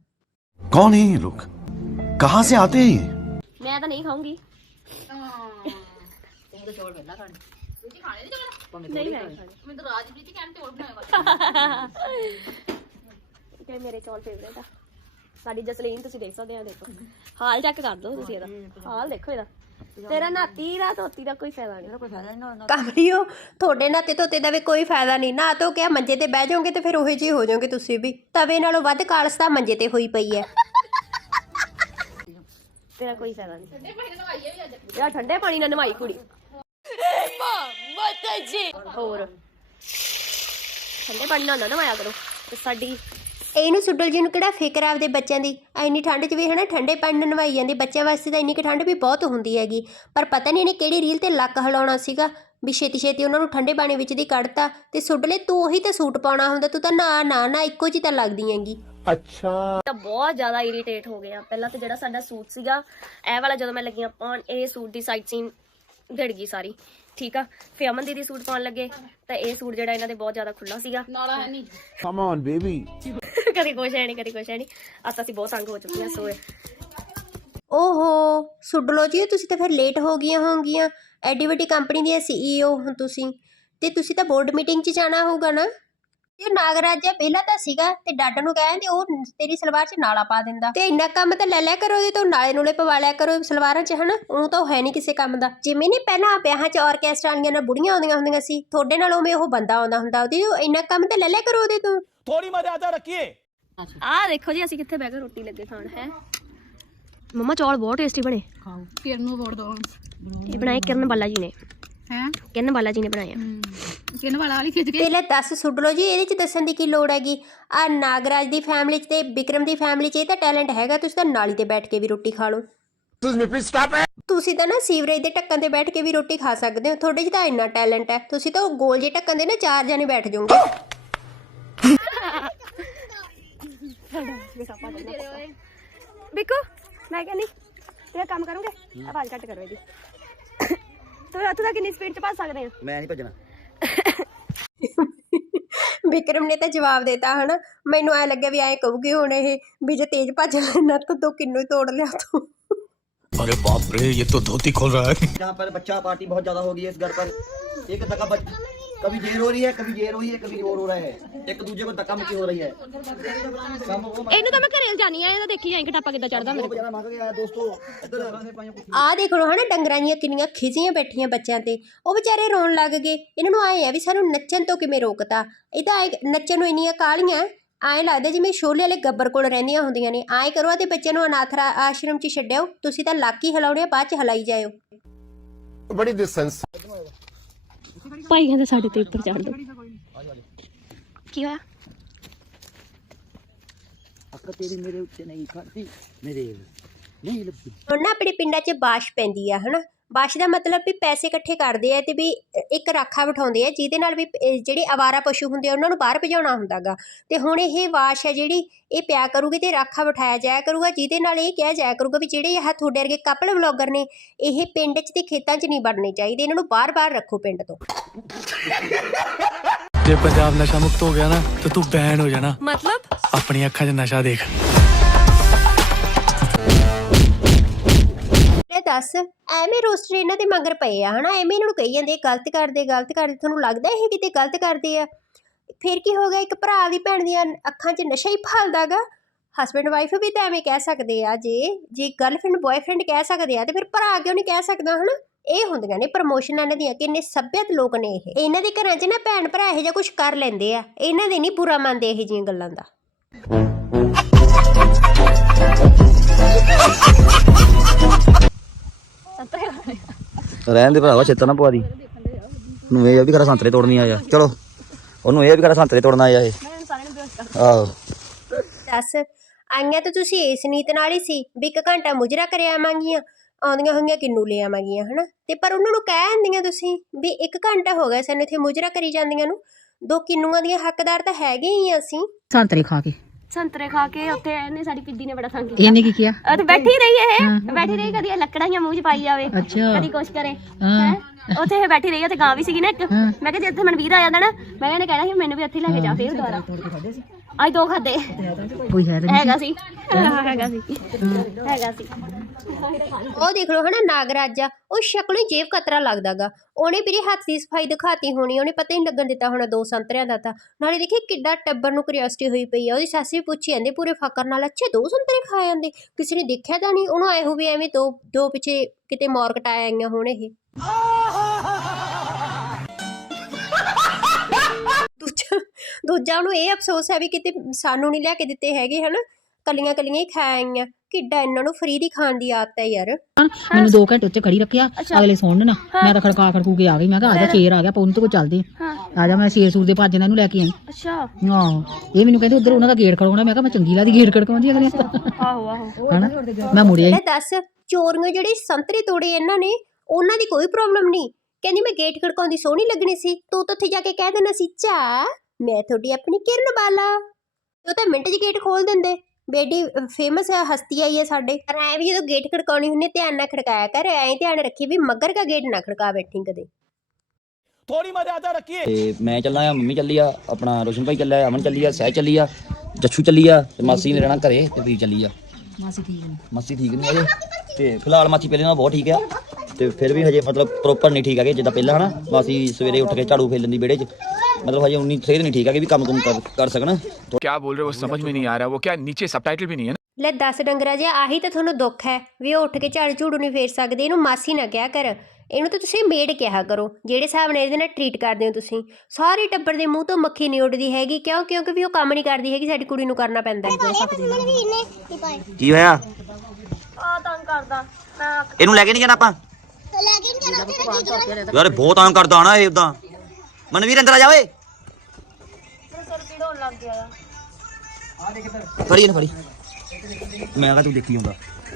ਕੌਣ ਹੈ ਇਹ ਲੋਕ? ਕਹਾਂ ਸੇ ਆਤੇ ਹੈ ਮੈਂ ਤਾਂ ਨਹੀਂ ਖਾਉਂਗੀ ਖਾਊਂਗੀ ਨਹੀਂ ਮੈਂ ਮੈਨੂੰ ਤਾਂ ਰਾਜਪ੍ਰੀਤ ਕਹਿੰਦੇ ਚੌਲ ਬਣਾਇਆ ਕਿ ਮੇਰੇ ਚੌਲ ਫੇਵਰੇਟ ਆ। ਸਾਡੀ ਜਸਲੀਨ ਤੁਸੀਂ ਦੇਖ ਸਕਦੇ ਆ, ਦੇਖੋ। ਹਾਲ ਚੈੱਕ ਕਰ ਲਓ ਤੁਸੀਂ ਇਹਦਾ। ਹਾਲ ਦੇਖੋ ਇਹਦਾ। ਤੇਰਾ ਨਾਤੀ ਦਾ ਧੋਤੀ ਦਾ ਕੋਈ ਫਾਇਦਾ ਨਹੀਂ। ਕੋਈ ਫਾਇਦਾ ਨਹੀਂ ਕਾਮੜੀਓ ਤੁਹਾਡੇ ਨਾਤੇ ਧੋਤੇ ਦਾ ਵੀ ਕੋਈ ਫਾਇਦਾ ਨਹੀਂ। ਨਾ ਧੋ ਕੇ ਮੰਜੇ ਤੇ ਬਹਿ ਜਾਓਗੇ ਤੇ ਫਿਰ ਉਹੇ ਜਿਹੇ ਹੋ ਜਾਓਗੇ ਤੁਸੀਂ ਵੀ। ਤਵੇ ਨਾਲੋਂ ਵੱਧ ਕਾਲਸ ਤਾਂ ਮੰਜੇ ਤੇ ਹੋਈ ਪਈ ਹੈ। ਤੇਰਾ ਕੋਈ ਫਾਇਦਾ ਨਹੀਂ। ਠੰਡੇ ਪਾਣੀ ਨਾਲ ਨਵਾਈ ਵੀ ਅੱਜ। ਯਾਰ ਠੰਡੇ ਪਾਣੀ ਨਾਲ ਨਵਾਈ ਕੁੜੀ। ਹੋਰ। ਠੰਡੇ ਪਾਣੀ ਨਾਲ ਨਾ ਨਵਾਇਆ ਕਰੋ। ਤੇ ਸਾਡੀ ਇਹਨੂੰ ਸੁੱਡਲ ਜੀ ਨੂੰ ਕਿਹੜਾ ਫਿਕਰ ਆ ਆਪਦੇ ਬੱਚਿਆਂ ਦੀ? ਇੰਨੀ ਠੰਡ 'ਚ ਵੀ ਹਨਾ ਠੰਡੇ ਪਾਣੀ ਨਾਲ ਨਵਾਈ ਜਾਂਦੀ। ਬੱਚਿਆਂ ਵਾਸਤੇ ਤਾਂ ਇੰਨੀ ਕੁ ਠੰਡ ਵੀ ਬਹੁਤ ਹੁੰਦੀ ਹੈਗੀ। ਪਰ ਪਤਾ ਨਹੀਂ ਇਹਨੇ ਕਿਹੜੀ ਰੀਲ ਤੇ ਲੱਕ ਹਿਲਾਉਣਾ ਸੀਗਾ। ਵੀ ਛੇਤੀ ਛੇਤੀ ਉਹਨਾਂ ਨੂੰ ਠੰਡੇ ਪਾਣੀ ਵਿੱਚ ਦੀ ਕੱਢਤਾ ਤੇ ਸੁੱਡਲੇ ਤੂੰ ਉਹੀ ਤਾਂ ਸੂਟ ਪਾਉਣਾ ਹੁੰਦਾ ਤੂੰ ਤਾਂ ਨਾ ਨਾ ਨਾ ਇੱਕੋ ਜਿਹੀ ਤਾਂ ਲੱਗਦੀ ਹੈਗੀ। ਅੱਛਾ। ਤਾਂ ਬਹੁਤ ਜ਼ਿਆਦਾ ਇਰੀਟੇਟ ਹੋ ਗਿਆ ਪਹਿਲਾਂ ਤਾਂ ਜਿਹੜਾ ਸਾਡਾ ਸੂਟ ਸੀਗਾ ਇਹ ਵਾਲਾ ਜਦੋਂ ਮੈਂ ਲੱਗੀ ਆ ਪਾਉਣ ਇਹ ਸੂਟ ਦੀ ਸਾਈਡ ਸੀਨ ਘੜ ਗਈ ਸਾਰੀ ਠੀਕ ਆ? ਫਿਰ ਅਮਨ ਦੀਦੀ ਸੂਟ ਪਾਉਣ ਲੱਗੇ ਤਾਂ ਇਹ ਸੂਟ ਜਿਹੜਾ ਇਹਨਾਂ ਦੇ ਬਹੁਤ ਜ਼ਿਆਦਾ ਖੁੱਲਾ ਸੀਗਾ। ਕਮ ਔਨ ਬੇਬੀ ਕਦੀ ਕੁਛ ਹੈ ਨਹੀਂ ਕਦੀ ਕੁਛ ਹੈ ਨਹੀਂ। ਅਸੀਂ ਬਹੁਤ ਤੰਗ ਹੋ ਚੁੱਕੇ ਹਾਂ ਸੋ ਓਹੋ ਸੁੱਡਲੋ ਜੀ ਤੁਸੀਂ ਤਾਂ ਫਿਰ ਲੇਟ ਹੋ ਗਈਆਂ ਹੋਣਗੀਆਂ। ਐਡੀ ਵੱਡੀ ਕੰਪਨੀ ਦੀਆਂ ਸੀਈਓ ਹੋ ਤੁਸੀਂ ਤੇ ਤੁਸੀਂ ਤਾਂ ਬੋਰਡ ਮੀਟਿੰਗ 'ਚ ਜਾਣਾ ਹੋਊਗਾ ਨਾ। ਇਹ ਨਾਗਰਾਜਾ ਪਹਿਲਾਂ ਤਾਂ ਸੀਗਾ ਤੇ ਡੱਡ ਨੂੰ ਕਹਿੰਦੇ ਉਹ ਤੇਰੀ ਸਲਵਾਰ 'ਚ ਨਾਲਾ ਪਾ ਦਿੰਦਾ। ਤੇ ਇੰਨਾ ਕੰਮ ਤਾਂ ਲੈ ਲਿਆ ਕਰੋ ਉਹਦੇ ਤੋਂ ਨਾਲੇ ਨੂਲੇ ਪਵਾ ਲਿਆ ਕਰੋ ਸਲਵਾਰਾਂ 'ਚ ਹਨਾ? ਉਹ ਤਾਂ ਹੈ ਨਹੀਂ ਕਿਸੇ ਕੰਮ ਦਾ। ਜਿਵੇਂ ਨਹੀਂ ਪਹਿਲਾਂ ਵਿਆਹਾਂ 'ਚ ਆਰਕੈਸਟਰਾ ਵਾਲੀਆਂ ਨਾਲ ਬੁੜੀਆਂ ਆਉਂਦੀਆਂ ਹੁੰਦੀਆਂ ਸੀ ਤੁਹਾਡੇ ਨਾਲ ਉਵੇਂ ਉਹ ਬੰਦਾ ਆਉਂਦਾ ਹੁੰਦਾ ਉਹਦੀ ਉਹ ਇੰਨਾ ਕੰਮ ਤਾਂ ਲੈ ਲਿਆ ਕਰੋ ਉਹਦੇ ਤੋਂ। ਆਹ ਦੇਖੋ ਜੀ ਅਸੀਂ ਕਿੱਥੇ ਬਹਿ ਕੇ ਰੋਟੀ ਲੱਗੇ ਖਾਣ ਹੈ? ਮੰਮਾ ਚੌਲ ਬਹੁਤ ਟੇਸਟੀ ਬਣੇ। ਖਾਓ। ਕਿਰਨ ਨੂੰ ਵੋਟ ਦੋ ਇਹ ਬਣਾਏ ਕਿਰਨ ਬਾਲਾ ਜੀ ਨੇ। ਹੈ? ਕਿਰਨ ਬਾਲਾ ਜੀ ਨੇ ਬਣਾਏ ਆ। ਕਿਰਨ ਵਾਲਾ ਵਾਲੀ ਖਿੱਚ ਕੇ। ਪਹਿਲੇ ਦੱਸ ਸੁੱਟ ਲਓ ਜੀ ਇਹਦੇ 'ਚ ਦੱਸਣ ਦੀ ਕੀ ਲੋੜ ਹੈਗੀ? ਆ ਨਾਗਰਾਜ ਦੀ ਫੈਮਿਲੀ 'ਚ ਤੇ ਵਿਕਰਮ ਦੀ ਫੈਮਿਲੀ 'ਚ ਇਹ ਤਾਂ ਟੈਲੈਂਟ ਹੈਗਾ ਤੁਸੀਂ ਤਾਂ ਨਾਲੀ ਤੇ ਬੈਠ ਕੇ ਵੀ ਰੋਟੀ ਖਾ ਲਓ। ਤੁਸੀਂ ਤਾਂ ਨਾ ਸੀਵਰੇਜ ਦੇ ਢੱਕਣ ਤੇ ਬੈਠ ਕੇ ਵੀ ਰੋਟੀ ਖਾ ਸਕਦੇ ਹੋ ਤੁਹਾਡੇ 'ਚ ਤਾਂ ਇੰਨਾ ਟੈਲੈਂਟ ਹੈ। ਤੁਸੀਂ ਤਾਂ ਉਹ ਗੋਲ ਜੇ ਢੱਕਣ ਦੇ ਨਾ ਚਾਰ ਜਣੇ ਬੈਠ ਜਾਓਗੇ। ਬਿੱਕੂ ਮੈਂ ਕਹਿੰਦੀ ਤੇ ਕੰਮ ਕਰੋਗੇ ਆਵਾਜ਼ ਘੱਟ ਕਰੋ ਇਹਦੀ ਤੂੰ ਤੂੰ ਤਾਂ ਕਿੰਨੀ ਸਪੀਡ ਚ ਭੱਜ ਸਕਦੇ ਆ ਮੈਂ ਨਹੀਂ ਭੱਜਣਾ ਵਿਕਰਮ ਨੇ ਤਾਂ ਜਵਾਬ ਦਿੱਤਾ ਹਨਾ ਮੈਨੂੰ ਐ ਲੱਗਿਆ ਵੀ ਐ ਕਹੂਗੀ ਹੁਣ ਇਹ ਵੀ ਜੇ ਤੇਜ਼ ਭੱਜ ਲੈਣਾ ਤਾਂ ਤੂੰ ਕਿੰਨੂੰ ਹੀ ਤੋੜ ਲਿਆ ਤੂੰ अरे बाप रे ये तो धोती खोल रहा है यहाँ पर बच्चा पार्टी बहुत ज्यादा हो गई है इस घर पर एक धक्का बच कभी जेर हो रही है कभी जेर हो रही है कभी जोर हो रहा है एक दूसरे को धक्का मुक्की हो रही है कम वो ਇਹਨੂੰ ਤਾਂ ਮੈਂ ਘਰੇ ਜਾਣੀ ਆ ਇਹਦਾ ਦੇਖੀ ਜਾਈ ਟੱਪਾ ਕਿੱਦਾਂ ਚੜਦਾ ਮੇਰੇ बजाना मांग गया है दोस्तों इधर ਆਹ ਦੇਖ ਲਓ ਹਨਾ ਡੰਗਰਾਂ ਦੀਆਂ ਕਿੰਨੀਆਂ ਖਿਜੀਆਂ ਬੈਠੀਆਂ ਬੱਚਿਆਂ ਤੇ ਉਹ ਵਿਚਾਰੇ ਰੋਣ ਲੱਗ ਗਏ ਇਹਨਾਂ ਨੂੰ ਆਏ ਆ ਵੀ ਸਾਨੂੰ ਨੱਚਣ ਤੋਂ ਕਿਵੇਂ ਰੋਕਤਾ ਇਹ ਤਾਂ ਐਂ ਨੱਚਣ ਨੂੰ ਇੰਨੀਆਂ ਕਾਲੀਆਂ ਐਂ ਲੱਗਦਾ ਜਿਵੇਂ ਸ਼ੋਲੇ ਵਾਲੇ ਗੱਬਰ ਕੋਲ ਰਹਿੰਦੀਆਂ ਹੁੰਦੀਆਂ ਨੇ ਐਂ ਕਰੋ ਤੇ ਬੱਚਿਆਂ ਨੂੰ ਅਨਾਥ ਰਾ- ਆਸ਼ਰਮ 'ਚ ਛੱਡਿਓ ਤੁਸੀਂ ਤਾਂ ਲਾਕੀ ਹਿਲਾਉਣੇ ਆ ਬਾਅਦ 'ਚ ਹਲਾਈ ਜਾਇਓ ਬੜੀ ਦਿਸੈਂਸ ਭਾਈ ਕਹਿੰਦਾ ਸਾਡੇ ਤੇ ਉੱਪਰ ਚੜ ਦੋ। ਕੀ ਹੋਇਆ? ਅੱਕ ਤੇਰੀ ਮੇਰੇ ਉੱਤੇ ਨਹੀਂ ਖੜਦੀ ਮੇਰੇ ਨਹੀਂ ਲੱਭੀ। ਹੁਣ ਨਾ ਆਪਣੇ ਪਿੰਡਾਂ 'ਚ ਬਾਸ਼ ਪੈਂਦੀ ਆ ਹਨਾ? ਬਾਸ਼ ਦਾ ਮਤਲਬ ਵੀ ਪੈਸੇ ਇਕੱਠੇ ਕਰਦੇ ਆ ਤੇ ਵੀ ਇੱਕ ਰਾਖਾ ਬਿਠਾਉਂਦੇ ਆ ਜਿਹਦੇ ਨਾਲ ਵੀ ਇਹ ਜਿਹੜੇ ਆਵਾਰਾ ਪਸ਼ੂ ਹੁੰਦੇ ਆ ਉਹਨਾਂ ਨੂੰ ਬਾਹਰ ਭਜਾਉਣਾ ਹੁੰਦਾਗਾ। ਤੇ ਹੁਣ ਇਹ ਵਾਸ਼ ਹੈ ਜਿਹੜੀ ਇਹ ਪਿਆ ਕਰੂਗੀ ਤੇ ਰਾਖਾ ਬਿਠਾਇਆ ਜਾਇਆ ਕਰੂਗਾ ਜਿਹਦੇ ਨਾਲ ਇਹ ਕਿਹਾ ਜਾਇਆ ਕਰੂਗਾ ਵੀ ਜਿਹੜੇ ਇਹ ਤੁਹਾਡੇ ਵਰਗੇ ਕਪਲ ਵਲੌਗਰ ਨੇ ਇਹ ਪਿੰਡ 'ਚ ਤੇ ਖੇਤਾਂ 'ਚ ਨਹੀਂ ਵੜਨੇ ਚਾਹੀਦੇ ਇਹਨਾਂ ਨੂੰ ਬਾਹਰ-ਬਾਹਰ ਰੱਖੋ ਪਿੰਡ ਤੋਂ। ਜੇ ਪੰਜਾਬ ਨਸ਼ਾ ਮੁਕਤ ਹੋ ਗਿਆ ਨਾ ਤੇ ਤੂੰ ਬੈਨ ਹੋ ਜਾਣਾ। ਮਤਲਬ? ਆਪਣੀ ਅੱਖਾਂ 'ਚ ਨਸ਼ਾ ਦੇਖ। ਇਹ ਦੱਸ ਐਵੇਂ ਰੋਸਟਰ ਇਹਨਾਂ ਦੇ ਮਗਰ ਪਏ ਆ, ਹਨਾ? ਐਵੇਂ ਇਹਨਾਂ ਨੂੰ ਕਹੀ ਜਾਂਦੇ ਗਲਤ ਕਰਦੇ ਗਲਤ ਕਰਦੇ। ਤੁਹਾਨੂੰ ਲੱਗਦਾ ਇਹ ਕਿਤੇ ਗਲਤ ਕਰਦੇ ਆ? ਫਿਰ ਕੀ ਹੋ ਗਿਆ? ਇੱਕ ਭਰਾ ਦੀ ਭੈਣ ਦੀਆਂ ਅੱਖਾਂ 'ਚ ਨਸ਼ਾ ਹੀ ਫਲਦਾਗਾ ਹਸਬੰਡ ਵਾਈਫ ਵੀ ਤਾਂ ਐਵੇਂ ਕਹਿ ਸਕਦੇ ਆ, ਜੇ ਜੇ ਗਰਲਫ੍ਰੈਂਡ ਬॉयਫ੍ਰੈਂਡ ਕਹਿ ਸਕਦੇ ਆ, ਤੇ ਫਿਰ ਭਰਾ ਕਿਉਂ ਨਹੀਂ ਕਹਿ ਸਕਦਾ, ਹਨਾ? ਇਹ ਹੁੰਦੀਆਂ ਨੇ ਪ੍ਰਮੋਸ਼ਨਾਂ ਇਹਨਾਂ ਦੀਆਂ, ਕਿੰਨੇ ਸੱਭਿਅਤ ਲੋਕ ਨੇ ਇਹ। ਇਹਨਾਂ ਦੇ ਘਰਾਂ 'ਚ ਨਾ ਭੈਣ ਭਰਾ ਇਹੋ ਜਿਹਾ ਕੁਝ ਕਰ ਲੈਂਦੇ ਆ। ਇਹਨਾਂ ਦੇ ਨਹੀਂ ਬੁਰਾ ਮੰਨਦੇ ਇਹੋ ਜਿਹੀਆਂ ਗੱਲਾਂ ਦਾ। ਰਹਿਣ ਦੇ ਭਰਾਵਾ ਚੇਤਾ ਨਾ ਪਵਾ ਦੀ। ਨੂੰ ਇਹ ਵੀ ਕਰਾ ਸੰਤਰੇ ਤੋੜਨੀ ਆਇਆ। ਚਲੋ ਉਹਨੂੰ ਇਹ ਵੀ ਕਰਾ ਸੰਤਰੇ ਤੋੜਨਾ ਆਇਆ ਇਹ। ਆਹੋ। ਦੱਸ ਆਈਆਂ ਤਾਂ ਤੁਸੀਂ ਇਸ ਨੀਤ ਨਾਲ ਹੀ ਸੀ ਵੀ ਇੱਕ ਘੰਟਾ ਮੁਜਰਾ ਕਰਿਆ ਆਵਾਂਗੀਆਂ ਆਉਂਦੀਆਂ ਹੋਈਆਂ ਕਿੰਨੂ ਲੈ ਆਵਾਂਗੀਆਂ ਹਨਾ? ਤੇ ਪਰ ਉਹਨਾਂ ਨੂੰ ਕਹਿ ਦਿੰਦੀਆਂ ਤੁਸੀਂ ਵੀ ਇੱਕ ਘੰਟਾ ਹੋ ਗਿਆ ਸਾਨੂੰ ਇੱਥੇ ਮੁਜਰਾ ਕਰੀ ਜਾਂਦੀਆਂ ਨੂੰ। ਦੋ ਕਿੰਨੂਆਂ ਦੀਆਂ ਹੱਕਦਾਰ ਤਾਂ ਹੈਗੇ ਹੀ ਆ ਅਸੀਂ। ਸੰਤਰੇ ਖਾ ਕੇ। ਸੰਤਰੇ ਖਾ ਕੇ ਉੱਥੇ ਇਹਨੇ ਸਾਡੀ ਪਿੱਡੀ ਨੇ ਬੜਾ ਤੰਗ ਕੀਤਾ। ਇਹਨੇ ਕੀ ਕੀਤਾ ਉਹ ਤੇ ਬੈਠੀ ਰਹੀ ਇਹ। ਬੈਠੀ ਰਹੀ ਕਦੀ ਇਹ ਲੱਕੜਾਂ ਜਾਂ ਮੂੰਹ 'ਚ ਪਾਈ ਜਾਵੇ। ਅੱਛਾ। ਕਦੀ ਕੁਛ ਕਰੇ। ਹੈ। ਉੱਥੇ ਇਹ ਬੈਠੀ ਰਹੀ ਉੱਥੇ ਗਾਂ ਵੀ ਸੀਗੀ ਨਾ ਇੱਕ। ਮੈਂ ਕਿਹਾ ਜੇ ਇੱਥੇ ਮਨਵੀਰ ਆ ਜਾਂਦਾ ਨਾ ਮੈਂ ਇਹਨੇ ਕਹਿਣਾ ਸੀ ਮੈਨੂੰ ਵੀ ਇੱਥੇ ਲੈ ਕੇ ਜਾ ਫੇਰ ਦੁਬਾਰਾ। ਅੱਜ ਦੋ ਖਾਦੇ ਕੋਈ ਹੈ ਹੈਗਾ ਸੀ। ਹੈਗਾ ਸੀ। ਹੈਗਾ ਸੀ। ਉਹ ਦੇਖ ਲਓ ਹਨਾ ਨਾਗਰਾਜਾ ਉਹ ਸ਼ਕਲੋਂ ਹੀ ਜੇਬ ਕਤਰਾ ਲੱਗਦਾਗਾ। ਉਹਨੇ ਵੀਰੇ ਹੱਥ ਦੀ ਸਫ਼ਾਈ ਦਿਖਾਤੀ ਹੋਣੀ, ਉਹਨੇ ਪਤਾ ਹੀ ਨਹੀਂ ਲੱਗਣ ਦਿੱਤਾ ਹੋਣਾ ਦੋ ਸੰਤਰਿਆਂ ਦਾ ਤਾਂ। ਨਾਲੇ ਦੇਖੀ ਕਿੱਡਾ ਟੱਬਰ ਨੂੰ ਕਿਉਰਿਓਸਿਟੀ ਹੋਈ ਪਈ ਆ, ਉਹਦੀ ਸੱਸ ਵੀ ਪੁੱਛੀ ਜਾਂਦੇ, ਪੂਰੇ ਫਕਰ ਨਾਲ ਅੱਛਾ ਦੋ ਸੰਤਰੇ ਖਾ ਜਾਂਦੇ? ਕਿਸੇ ਨੇ ਦੇਖਿਆ ਤਾਂ ਨਹੀਂ ਉਹਨੂੰ ਆਏ ਹੋ ਵੀ ਐਵੇਂ ਦੋ ਦੋ ਪਿੱਛੇ ਕਿਤੇ ਮੌਰ ਕਟਾਇਆ ਆਈਆਂ ਹੋਣ ਇਹ। ਦੂਜਾ ਦੂਜਾ ਉਹਨੂੰ ਇਹ ਅਫਸੋਸ ਹੈ ਵੀ ਕਿਤੇ ਸਾਨੂੰ ਨਹੀਂ ਲੈ ਕੇ ਦਿੱਤੇ ਹੈਗੇ, ਹਨਾ? ਕੱਲੀਆਂ ਕੱਲੀਆਂ ਹੀ ਖਾ ਆਈਆਂ। ਕਿੱਡਾ ਇਹਨਾਂ ਨੂੰ ਫਰੀ ਦੀ ਖਾਣ ਦੀ ਆਦਤ ਹੈ ਯਾਰ। ਮੈਨੂੰ 2 ਘੰਟੇ ਉੱਤੇ ਖੜੀ ਰੱਖਿਆ ਅਗਲੇ ਸੁਣਨ ਨਾ ਮੈਂ ਤਾਂ ਖੜਕਾ ਖੜਕੂ ਕੇ ਆ ਗਈ ਮੈਂ ਕਿਹਾ ਆ ਜਾ ਸ਼ੇਰ ਆ ਗਿਆ ਪੌਣ ਤੇ ਕੋ ਚੱਲਦੇ ਆ। ਜਾ ਮੈਂ ਸ਼ੇਰ ਸੂਰ ਦੇ ਭੱਜ ਨਾਲ ਇਹਨੂੰ ਲੈ ਕੇ ਆਈ। ਅੱਛਾ। ਆਹੋ ਇਹ ਮੈਨੂੰ ਕਹਿੰਦੇ ਉਧਰ ਉਹਨਾਂ ਦਾ ਗੇਟ ਖੜਕਾਉਣਾ ਮੈਂ ਕਿਹਾ ਮੈਂ ਚੰਗੀ ਲਾਦੀ ਗੇਟ ਖੜਕਾਉਂਦੀ ਅਗਲੇ ਆਹੋ ਆਹੋ। ਹਨਾ ਮੈਂ ਮੁੜਿਆ ਹੀ ਲੈ ਦੱਸ ਚੋਰੀਆਂ ਜਿਹੜੇ ਸੰਤਰੇ ਤੋੜੇ ਇਹਨਾਂ ਨੇ ਉਹਨਾਂ ਦੀ ਕੋਈ ਪ੍ਰੋਬਲਮ ਨਹੀਂ। ਕਹਿੰਦੀ ਮੈਂ ਗੇਟ ਖੜਕਾਉਂਦੀ ਸੋਹਣੀ ਲੱਗਣੀ ਸੀ ਤੂੰ ਤਾਂ ਉੱਥੇ ਜਾ ਕੇ ਕਹਿ ਦੇਣਾ ਸੀ ਚਾ ਮੈਂ ਤੁਹਾਡੀ ਆਪਣੀ ਕਿਰਨ ਬਾਲਾ। ਉਹ ਤਾਂ ਮਿੰਟ 'ਚ ਗੇਟ ਖੋਲ ਦਿੰਦੇ। ਬੇਡੀ ਫੇਮਸ ਹਸਤੀ ਆਈ ਹੈ ਸਾਡੇ। ਪਰ ਐ ਵੀ ਜਦੋਂ ਗੇਟ ਖੜਕਾਉਣੀ ਹੁੰਦੀ ਧਿਆਨ ਨਾਲ ਖੜਕਾਇਆ ਕਰ। ਐਂ ਧਿਆਨ ਰੱਖੀ ਵੀ ਮੱਗਰ ਦਾ ਗੇਟ ਨਾ ਖੜਕਾ ਬੈਠੀ ਕਦੇ। ਤੇ ਮੈਂ ਚੱਲਾਂ ਆ ਮੰਮੀ ਚੱਲੀ ਆ ਆਪਣਾ ਰੋਸ਼ਨ ਭਾਈ ਚੱਲਿਆ ਆ, ਅਮਨ ਚੱਲੀ ਆ ਸਹਿ ਚੱਲੀ ਆ ਜੱਛੂ ਚੱਲੀ ਆ ਤੇ ਮਾਸੀ ਨੇ ਰਹਿਣਾ ਘਰੇ ਤੇ ਵੀਰ ਚੱਲੀ ਆ। ਮਾਸੀ ਠੀਕ ਨੇ। ਮਾਸੀ ਠੀਕ ਨਹੀਂ ਅਜੇ ਤੇ ਫਿਲਹਾਲ ਮਾਸੀ ਪਹਿਲੇ ਨਾਲੋਂ ਬਹੁਤ ਠੀਕ ਆ। ਤੇ ਫਿਰ ਵੀ ਹਜੇ ਮਤਲਬ ਪ੍ਰੋਪਰ ਨਹੀਂ ਠੀਕ ਹੈਗੇ ਜਿੱਦਾਂ ਪਹਿਲਾਂ ਹਨਾ। ਮਾਸੀ ਸਵੇਰੇ ਉੱਠ ਕੇ ਝਾੜੂ ਫੇਰ ਲੈਂਦੀ ਵਿਹੜੇ 'ਚ। ਮਤਲਬ ਹਜੇ ਉਨੀ ਸਿਹਤ ਨਹੀਂ ਠੀਕ ਹੈ ਕਿ ਵੀ ਕੰਮ ਕੁਮ ਕਰ ਕਰ ਸਕਣ क्या बोल रहे हो वो समझ में नहीं आ रहा वो क्या नीचे सबटाइटल भी नहीं है ना ਲੈ 10 ਡੰਗਰਾ ਜਿਹਾ ਆਹੀ ਤਾਂ ਤੁਹਾਨੂੰ ਦੁੱਖ ਹੈ ਵੀ ਉਹ ਉੱਠ ਕੇ ਝਾੜ ਝੂੜੂ ਨਹੀਂ ਫੇਰ ਸਕਦੀ ਇਹਨੂੰ ਮਾਸੀ ਨਾ ਕਿਹਾ ਕਰ ਇਹਨੂੰ ਤਾਂ ਤੁਸੀਂ ਮੇਡ ਕਿਹਾ ਕਰੋ ਜਿਹੜੇ ਹਿਸਾਬ ਨਾਲ ਇਹਦੇ ਨਾਲ ਟਰੀਟ ਕਰਦੇ ਹੋ ਤੁਸੀਂ ਸਾਰੇ ਟੱਬਰ ਦੇ ਮੂੰਹ ਤੋਂ ਮੱਖੀ ਨਹੀਂ ਉੱਡਦੀ ਹੈਗੀ ਕਿਉਂ ਕਿਉਂਕਿ ਵੀ ਉਹ ਕੰਮ ਨਹੀਂ ਕਰਦੀ ਹੈਗੀ ਸਾਡੀ ਕੁੜੀ ਨੂੰ ਕਰਨਾ ਪੈਂਦਾ ਹੈ ਕੀ ਹੋਇਆ ਆ ਤੰਗ ਕਰਦਾ ਮੈਂ ਇਹਨੂੰ ਲੈ ਕੇ ਨਹੀਂ ਜਾਣਾ ਆਪਾਂ ਯਾਰ ਬਹੁਤ ਤੰਗ ਕਰਦਾ ਨਾ ਇਹ ਉਦਾਂ ਮਨਵੀਰ ਅੰਦਰ ਆ ਜਾਵੇ ਸਿਰ ਪੀੜ ਹੋਣ ਲੱਗ ਗਿਆ ਆ ਫੜੀ ਇਹਨੂੰ ਫੜੀ। ਮੈਂ ਕਹਾਂ ਤੂੰ ਦੇਖੀ ਆਉਂਦਾ।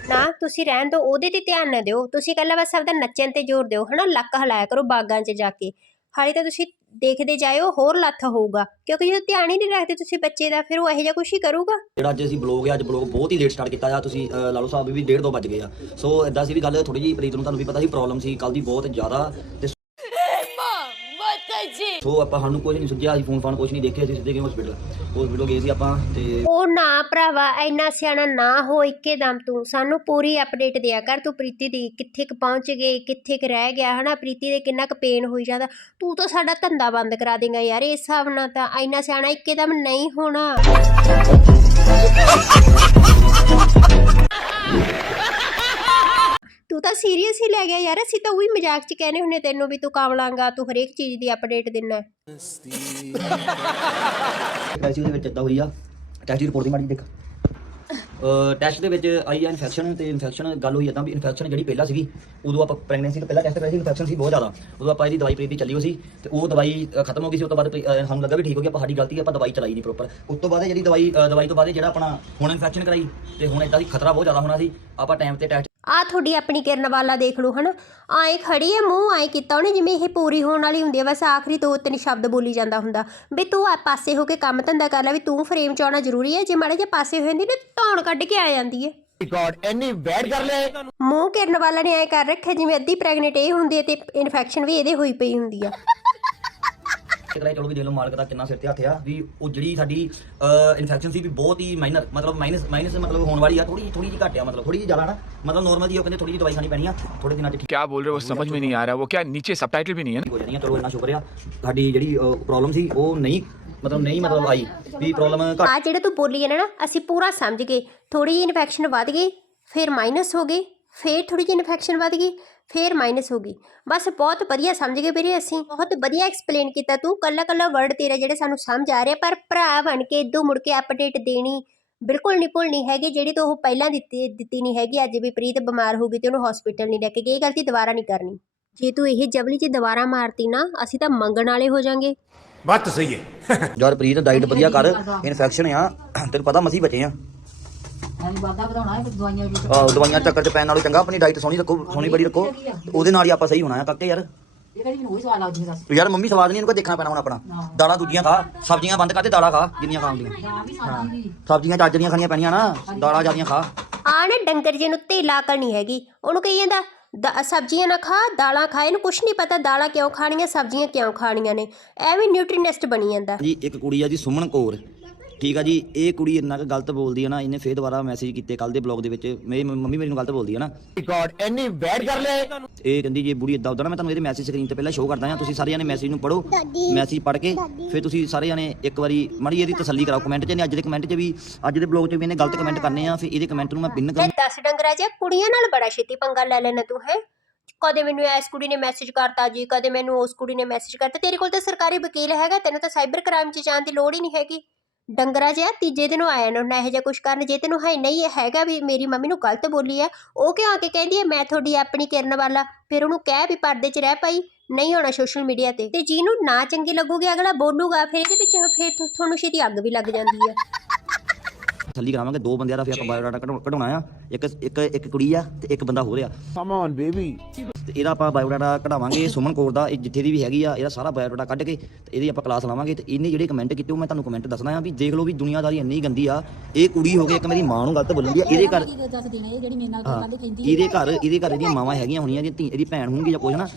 ਨਾ ਤੁਸੀਂ ਰਹਿਣ ਦਿਓ ਉਹਦੇ ਤੇ ਧਿਆਨ ਨਾ ਦਿਓ। ਤੁਸੀਂ ਕੱਲਾ ਬਸ ਆਪਦਾ ਨੱਚਣ ਤੇ ਜ਼ੋਰ ਦਿਓ ਹਨਾ? ਲੱਕ ਹਲਾਇਆ ਕਰੋ ਬਾਗਾਂ 'ਚ ਜਾ ਕੇ। ਹਾਲੇ ਤਾਂ ਤੁਸੀਂ ਦੇਖਦੇ ਜਾਇਓ ਹੋਰ ਲੱਥ ਹੋਊਗਾ। ਕਿਉਂਕਿ ਜਦੋਂ ਧਿਆਨ ਹੀ ਨਹੀਂ ਰੱਖਦੇ ਤੁਸੀਂ ਬੱਚੇ ਦਾ ਫਿਰ ਉਹ ਇਹੋ ਜਿਹਾ ਕੁਝ ਹੀ ਕਰੂਗਾ। ਜਿਹੜਾ ਅੱਜ ਅਸੀਂ ਬਲੌਗ ਹੈ ਅੱਜ ਬਲੌਗ ਬਹੁਤ ਹੀ ਲੇਟ ਸਟਾਰਟ ਕੀਤਾ ਆ। ਤੁਸੀਂ ਲਾਲੋ ਸਾਹਿਬ ਵੀ 1:30 ਵੱਜ ਗਏ ਆ। ਸੋ ਇਦਾਂ ਸੀ ਵੀ ਗੱਲ ਥੋੜੀ ਜਿਹੀ ਪ੍ਰੀਤ ਨੂੰ ਤੁਹਾਨੂੰ ਵੀ ਪਤਾ ਸੀ ਪ੍ਰੋਬਲਮ ਸੀ। ਕੱਲ ਦੀ ਬਹੁਤ ਜ਼ਿਆਦਾ ਤੇ ਸੋ ਆਪਾਂ ਸਾਨੂੰ ਕੁਝ ਨਹੀਂ ਸੁਝਿਆ, ਅਸੀਂ ਫੋਨ ਫਾਨ ਕੁਝ ਨਹੀਂ ਦੇਖਿਆ, ਅਸੀਂ ਸਿੱਧੇ ਗਏ ਹਸਪੀਟਲ ਹਸਪੀਟਲ ਗਏ ਸੀ ਆਪਾਂ ਤੇ ਉਹ ਨਾ ਭਰਾਵਾ, ਇੰਨਾ ਸਿਆਣਾ ਨਾ ਹੋ ਇੱਕੇ ਤੂੰ। ਸਾਨੂੰ ਪੂਰੀ ਅਪਡੇਟ ਦਿਆ ਕਰ ਤੂੰ ਪ੍ਰੀਤੀ ਦੀ, ਕਿੱਥੇ ਕੁ ਪਹੁੰਚ ਗਏ, ਕਿੱਥੇ ਕੁ ਰਹਿ ਗਿਆ, ਹਨਾ? ਪ੍ਰੀਤੀ ਦੇ ਕਿੰਨਾ ਕੁ ਪੇਨ ਹੋਈ ਜਾਂਦਾ। ਤੂੰ ਤਾਂ ਸਾਡਾ ਧੰਦਾ ਬੰਦ ਕਰਾ ਦੇਂਗਾ ਯਾਰ, ਇਸ ਹਿਸਾਬ ਨਾਲ ਤਾਂ ਇੰਨਾ ਸਿਆਣਾ ਇੱਕੇ ਨਹੀਂ ਹੋਣਾ। ਤੂੰ ਤਾਂ ਸੀਰੀਅਸ ਹੀ ਲੈ ਗਿਆ ਯਾਰ, ਅਸੀਂ ਤਾਂ ਉਹੀ ਮਜ਼ਾਕ 'ਚ ਕਹਿੰਦੇ ਹੁੰਨੇ ਤੈਨੂੰ ਵੀ ਤੂੰ ਕਾਮਲਾਂਗਾ ਤੂੰ ਹਰੇਕ ਚੀਜ਼ ਦੀ ਅਪਡੇਟ ਦਿੰਨਾ ਵੈਸੇ ਉਹਦੇ ਵਿੱਚ ਇਦਾਂ ਹੋਈ ਆ ਟੈਸਟ ਦੀ ਰਿਪੋਰਟ ਦੀ ਮਾੜੀ ਦੇਖ। ਟੈਸਟ ਦੇ ਵਿੱਚ ਆਈ ਆ ਇਨਫੈਕਸ਼ਨ ਤੇ ਇਨਫੈਕਸ਼ਨ ਗੱਲ ਹੋਈ ਇਦਾਂ ਵੀ ਇਨਫੈਕਸ਼ਨ ਜਿਹੜੀ ਪਹਿਲਾਂ ਸੀਗੀ, ਉਦੋਂ ਆਪਾਂ ਪ੍ਰੈਗਨੈਂਸੀ ਤੋਂ ਪਹਿਲਾਂ ਟੈਸਟ ਕਰਾਇਆ ਸੀ ਇਨਫੈਕਸ਼ਨ ਸੀ ਬਹੁਤ ਜ਼ਿਆਦਾ। ਉਦੋਂ ਆਪਾਂ ਇਹਦੀ ਦਵਾਈ ਪ੍ਰੀਤੀ ਚੱਲੀ ਹੋਈ ਸੀ ਤੇ ਉਹ ਦਵਾਈ ਖਤਮ ਹੋ ਗਈ ਸੀ ਉਸ ਤੋਂ ਬਾਅਦ ਸਾਨੂੰ ਲੱਗਾ ਵੀ ਠੀਕ ਹੋ ਗਿਆ, ਆਪਾਂ ਸਾਡੀ ਗਲਤੀ ਆਪਾਂ ਦਵਾਈ ਚਲਾਈ ਨਹੀਂ ਪ੍ਰੋਪਰ ਉਸ ਤੋਂ ਬਾਅਦ ਜਿਹੜੀ ਦਵਾਈ ਦਵਾਈ ਤੋਂ ਬਾਅਦ ਜਿਹੜਾ ਆਪਣਾ ਹੁਣ ਇਨਫੈਕਸ਼ਨ ਕਰਾਈ, ਤੇ ਹੁਣ ਇਦਾਂ ਦੀ ਖਤਰਾ ਬਹੁਤ ਜ਼ਿਆਦਾ ਹੋਣਾ ਸੀ, ਆਪਾਂ ਟਾਈਮ ਤੇ ਟੈਸਟ ਆ ਤੁਹਾਡੀ ਆਪਣੀ ਕਿਰਨ ਵਾਲਾ ਦੇਖ ਲਓ ਹਨਾ? ਆਏ ਖੜੀ ਹੈ ਮੂੰਹ ਆਏ ਕੀਤਾ ਉਹਨੇ ਜਿਵੇਂ ਇਹ ਪੂਰੀ ਹੋਣ ਵਾਲੀ ਹੁੰਦੀ ਹੈ ਬਸ ਆਖਰੀ ਦੋ ਤਿੰਨ ਸ਼ਬਦ ਬੋਲੀ ਜਾਂਦਾ ਹੁੰਦਾ। ਵੀ ਤੂੰ ਆ ਪਾਸੇ ਹੋ ਕੇ ਕੰਮ ਧੰਦਾ ਕਰ ਲੈ ਵੀ ਤੂੰ ਫਰੇਮ ਚ ਆਉਣਾ ਜ਼ਰੂਰੀ ਹੈ ਜੇ ਮਾੜੇ ਜਿਹਾ ਪਾਸੇ ਹੋ ਜਾਂਦੀ ਨਾ ਧੌਣ ਕੱਢ ਕੇ ਆ ਜਾਂਦੀ ਹੈ ਮੂੰਹ ਕਿਰਨ ਵਾਲਾ ਨੇ ਐ ਕਰ ਰੱਖਿਆ ਜਿਵੇਂ ਅੱਧੀ ਪ੍ਰੈਗਨੈਂਟ ਇਹ ਹੁੰਦੀ ਹੈ ਤੇ ਇਨਫੈਕਸ਼ਨ ਵੀ ਇਹਦੇ ਹੋਈ ਪਈ ਹੁੰਦੀ ਆ। ਕਰਾਈ ਚਲੋ ਵੀ ਦੇਖ ਲਓ ਮਾਲਕ ਦਾ ਕਿੰਨਾ ਸਿਰ ਤੇ ਹੱਥ ਆ ਵੀ ਉਹ ਜਿਹੜੀ ਸਾਡੀ ਇਨਫੈਕਸ਼ਨ ਸੀ ਵੀ ਬਹੁਤ ਹੀ ਮਾਈਨਰ ਮਤਲਬ ਮਾਈਨਸ ਮਾਈਨਸ ਮਤਲਬ ਹੋਣ ਵਾਲੀ ਆ ਥੋੜੀ ਥੋੜੀ ਜਿਹੀ ਘੱਟ ਆ ਮਤਲਬ ਥੋੜੀ ਜਿਹੀ ਜ਼ਿਆਦਾ ਨਾ ਮਤਲਬ ਨਾਰਮਲ ਜੀ ਉਹ ਕਹਿੰਦੇ ਥੋੜੀ ਜਿਹੀ ਦਵਾਈ ਖਾਣੀ ਪੈਣੀ ਆ ਥੋੜੇ ਦਿਨਾਂ ਚ ਠੀਕ क्या बोल रहे हो वो समझ में नहीं आ रहा वो क्या नीचे सबटाइटल भी नहीं है ना ਹੋ ਜਾਣੀ ਆ ਚਲੋ ਇੰਨਾ ਸ਼ੁਕਰ ਆ ਸਾਡੀ ਜਿਹੜੀ ਪ੍ਰੋਬਲਮ ਸੀ ਉਹ ਨਹੀਂ ਮਤਲਬ ਨਹੀਂ ਮਤਲਬ ਆਈ ਵੀ ਪ੍ਰੋਬਲਮ ਘੱਟ ਆ ਜਿਹੜਾ ਤੂੰ ਬੋਲੀ ਹੈ ਨਾ ਅਸੀਂ ਪੂਰਾ ਸਮਝ ਗਏ ਥੋੜੀ ਜਿਹੀ ਇਨਫੈਕਸ਼ਨ ਵੱਧ ਗਈ ਫਿਰ ਮਾਈਨਸ ਹੋ ਗਈ ਫਿਰ ਥੋੜੀ ਜਿਹੀ ਇਨਫੈਕਸ਼ਨ ਵੱਧ ਗਈ ਫੇਰ ਮਾਈਨਸ ਹੋ ਗਈ। ਬਸ ਬਹੁਤ ਵਧੀਆ ਸਮਝ ਗਏ ਵੀਰੇ ਅਸੀਂ। ਬਹੁਤ ਵਧੀਆ ਐਕਸਪਲੇਨ ਕੀਤਾ ਤੂੰ। ਕੱਲਾ ਕੱਲਾ ਵਰਡ ਤੇਰਾ ਜਿਹੜੇ ਸਾਨੂੰ ਸਮਝ ਆ ਰਿਹਾ ਪਰ ਭਰਾ ਬਣ ਕੇ ਇਦੋਂ ਮੁੜ ਕੇ ਅਪਡੇਟ ਦੇਣੀ ਬਿਲਕੁਲ ਨਹੀਂ ਭੁੱਲਣੀ ਹੈਗੀ ਜਿਹੜੀ ਤੋਂ ਉਹ ਪਹਿਲਾਂ ਦਿੱਤੀ ਦਿੱਤੀ ਨਹੀਂ ਹੈਗੀ। ਅੱਜ ਵੀ ਪ੍ਰੀਤ ਬਿਮਾਰ ਹੋ ਗਈ ਤੇ ਉਹਨੂੰ ਹਸਪੀਟਲ ਨਹੀਂ ਲੈ ਕੇ ਗਈ। ਗਲਤੀ ਦੁਬਾਰਾ ਨਹੀਂ ਕਰਨੀ। ਜੇ ਤੂੰ ਇਹ ਜਬਲੀ ਜੀ ਦੁਬਾਰਾ ਮਾਰਤੀ ਨਾ ਅਸੀਂ ਤਾਂ ਮੰਗਣ ਵਾਲੇ ਹੋ ਜਾਾਂਗੇ। ਬਾਤ ਸਹੀ ਹੈ। ਯਾਰ ਪ੍ਰੀਤ ਡਾਈਟ ਵਧੀਆ ਕਰ। ਇਨਫੈਕਸ਼ਨ ਆ। ਤੈਨੂੰ ਪਤਾ ਮਸੀਂ ਬਚੇ ਆ। ਐਵੇਂ ਵਾਧਾ ਵਧਾਉਣਾ ਹੈ ਦਵਾਈਆਂ ਵੀ ਆਹ, ਦਵਾਈਆਂ ਚੱਕਰ ਚ ਪੈਣ ਨਾਲੋਂ ਚੰਗਾ ਆਪਣੀ ਡਾਈਟ ਸੋਹਣੀ ਰੱਖੋ ਸੋਹਣੀ ਬੜੀ ਰੱਖੋ। ਤੇ ਉਹਦੇ ਨਾਲ ਹੀ ਆਪਾਂ ਸਹੀ ਹੋਣਾ ਆ ਕਾਕੇ ਯਾਰ। ਇਹ ਕਹਿੰਦੀ ਮੈਨੂੰ ਉਹੀ ਸਵਾਲ ਲੱਗਦੀ ਦੱਸ। ਯਾਰ ਮੰਮੀ ਸਵਾਦ ਨਹੀਂ ਇਹਨੂੰ ਕੋਈ ਦੇਖਣਾ ਪੈਣਾ ਹੁਣ ਆਪਣਾ। ਦਾਲਾਂ ਦੂਜੀਆਂ ਖਾ ਸਬਜ਼ੀਆਂ ਬੰਦ ਕਰ ਤੇ ਦਾਲਾਂ ਖਾ ਜਿੰਨੀਆਂ ਖਾਉਂਦੀਆਂ ਹਾਂ ਵੀ ਸਾਡੀ ਦੀ ਸਬਜ਼ੀਆਂ ਚੱਜ ਦੀਆਂ ਖਾਣੀਆਂ ਪੈਣੀਆਂ ਨਾ ਦਾਲਾਂ ਜਿਆਦੀਆਂ ਖਾ। ਆ ਨਾ ਡੰਗਰ ਜੇ ਨੂੰ ਧੇਲਾ ਨਹੀਂ ਹੈਗੀ। ਉਹਨੂੰ ਕਹੀ ਜਾਂਦਾ ਦ- ਸਬਜ਼ੀਆਂ ਨਾ ਖਾ ਦਾਲਾਂ ਖਾ ਇਹਨੂੰ ਕੁਛ ਨਹੀਂ ਪਤਾ ਦਾਲਾਂ ਕਿਉਂ ਖਾਣੀਆਂ ਸਬਜ਼ੀਆਂ ਕਿਉਂ ਖਾਣੀਆਂ ਨੇ। ਐਵੇਂ ਨਿਊਟਰੀਨੈਸਟ ਬਣੀ ਜਾਂਦਾ। ਜੀ ਇੱਕ ਕੁੜੀ ਆ ਜੀ ਸੁਮਨ ਕੌਰ। ਠੀਕ ਆ ਜੀ ਇਹ ਕੁੜੀ ਇੰਨਾ ਕੁ ਗਲਤ ਬੋਲਦੀ ਹੈ ਨਾ ਇਹਨੇ ਫੇਰ ਦੁਬਾਰਾ ਮੈਸੇਜ ਕੀਤੇ ਕੱਲ ਦੇ ਬਲੌਗ ਦੇ ਵਿੱਚ। ਮੇਰੀ ਮੰਮੀ ਮੇਰੀ ਨੂੰ ਗਲਤ ਬੋਲਦੀ ਹੈ ਨਾ। ਗॉड ਇੰਨੀ ਵੈਡ ਕਰ ਲਿਆ ਇਹ। ਕਹਿੰਦੀ ਜੇ ਬੁੜੀ ਇਦਾਂ ਉਦਾਂ ਮੈਂ ਤੁਹਾਨੂੰ ਇਹਦੇ ਮੈਸੇਜ ਸਕਰੀਨ ਤੇ ਪਹਿਲਾਂ ਸ਼ੋਅ ਕਰਦਾ ਹਾਂ ਤੁਸੀਂ ਸਾਰੇ ਜਾਣੇ ਮੈਸੇਜ ਨੂੰ ਪੜੋ ਮੈਸੇਜ ਪੜ੍ਹ ਕੇ ਫਿਰ ਤੁਸੀਂ ਸਾਰੇ ਜਾਣੇ ਇੱਕ ਵਾਰੀ ਮੜੀ ਇਹਦੀ ਤਸੱਲੀ ਕਰਾਓ ਕਮੈਂਟ 'ਚ ਨੇ ਅੱਜ ਦੇ ਕਮੈਂਟ 'ਚ ਵੀ ਅੱਜ ਦੇ ਬਲੌਗ 'ਚ ਵੀ ਇਹਨੇ ਗਲਤ ਕਮੈਂਟ ਕਰਨੇ ਆ ਫਿਰ ਇਹਦੇ ਕਮੈਂਟ ਨੂੰ ਮੈਂ ਪਿੰਨ ਕਰਾਂ ਦੱਸ ਡੰਗਰਾ ਜੇ ਕੁੜੀਆਂ ਨਾਲ ਬੜਾ ਛੇਤੀ ਪੰਗਾ ਲੈ ਲੈਣਾ ਤੂੰ ਹੈ? ਕਦੇ ਮੈਨੂੰ ਇਸ ਕੁੜੀ ਨੇ ਮੈਸੇਜ ਕਰਤਾ ਜੀ ਕਦੇ ਮੈਨੂੰ ਉਸ ਕੁੜੀ ਨੇ ਮੈਸੇਜ ਕਰਤਾ ਤੇਰੇ ਕੋਲ ਤਾਂ ਸਰਕਾਰੀ ਵਕੀਲ ਹੈਗਾ ਤੈਨੂੰ ਤਾਂ ਸਾਈਬਰ ਕ੍ਰਾਈਮ 'ਚ ਜਾਣ ਦੀ ਲੋੜ ਹੀ ਨਹੀਂ ਹੈਗੀ। ਡੰਗਰਾ ਜਿਹਾ ਤੀਜੇ ਦਿਨ ਆਇਆ ਨਾ ਇਹੋ ਜਿਹਾ ਕੁਝ ਕਰਨ ਜੇ ਤੈਨੂੰ ਹੈ ਨਹੀਂ ਹੈਗਾ ਵੀ ਮੇਰੀ ਮੰਮੀ ਨੂੰ ਗਲਤ ਬੋਲੀ ਹੈ ਉਹ ਕਿਉਂ ਆ ਕੇ ਕਹਿੰਦੀ ਹੈ ਮੈਂ ਤੁਹਾਡੀ ਆਪਣੀ ਕਿਰਨ ਵਾਲਾ ਫਿਰ ਉਹਨੂੰ ਕਹਿ ਵੀ ਪਰਦੇ 'ਚ ਰਹਿ ਪਾਈ ਨਹੀਂ ਹੋਣਾ ਸੋਸ਼ਲ ਮੀਡੀਆ ਤੇ। ਤੇ ਜਿਹਨੂੰ ਨਾ ਚੰਗੀ ਲੱਗੂਗੀ ਅਗਲਾ ਬੋਲੂਗਾ ਫਿਰ ਇਹਦੇ ਵਿੱਚ ਫਿਰ ਤੁਹਾਨੂੰ ਛੇਤੀ ਅੱਗ ਵੀ ਲੱਗ ਜਾਂਦੀ ਆ ਥੱਲੀ ਕਰਾਵਾਂਗੇ ਦੋ ਬੰਦਿਆਂ ਦਾ ਫਿਰ ਆਪਾਂ ਬਾਇਓਡਾਟਾ ਕਢਾਉਣਾ ਆ ਇੱਕ ਇੱਕ ਇੱਕ ਕੁੜੀ ਆ ਤੇ ਇੱਕ ਬੰਦਾ ਹੋ ਰਿਹਾ Come on, baby. ਤੇ ਇਹਦਾ ਆਪਾਂ ਬਾਇਓਡਾਟਾ ਕਢਾਵਾਂਗੇ, ਸੁਮਨ ਕੌਰ ਦਾ, ਇਹ ਜਿੱਥੇ ਦੀ ਵੀ ਹੈਗੀ ਆ, ਇਹਦਾ ਸਾਰਾ ਬਾਇਓਡਾਟਾ ਕੱਢ ਕੇ ਤੇ ਇਹਦੀ ਆਪਾਂ ਕਲਾਸ ਲਾਵਾਂਗੇ ਤੇ ਇਹਨੇ ਜਿਹੜੇ ਕਮੈਂਟ ਕੀਤੇ ਉਹ ਮੈਂ ਤੁਹਾਨੂੰ ਕਮੈਂਟ ਦੱਸਣਾ ਆ ਵੀ ਦੇਖ ਲਓ ਵੀ ਦੁਨੀਆਦਾਰੀ ਇੰਨੀ ਗੰਦੀ ਆ, ਇਹ ਕੁੜੀ ਹੋ ਕੇ ਇੱਕ ਮੇਰੀ ਮਾਂ ਨੂੰ ਗਲਤ ਬੋਲਦੀ ਆ, ਇਹਦੇ ਘਰ ਇਹਦੇ ਘਰ ਇਹਦੇ ਘਰ ਇਹਦੀਆਂ ਮਾਵਾਂ ਹੈਗੀਆਂ ਹੋਣੀਆਂ ਇਹਦੀ ਇਹਦੀ ਭੈਣ ਹੋਣਗੀ ਜਾਂ ਕੁਝ ਨਾ।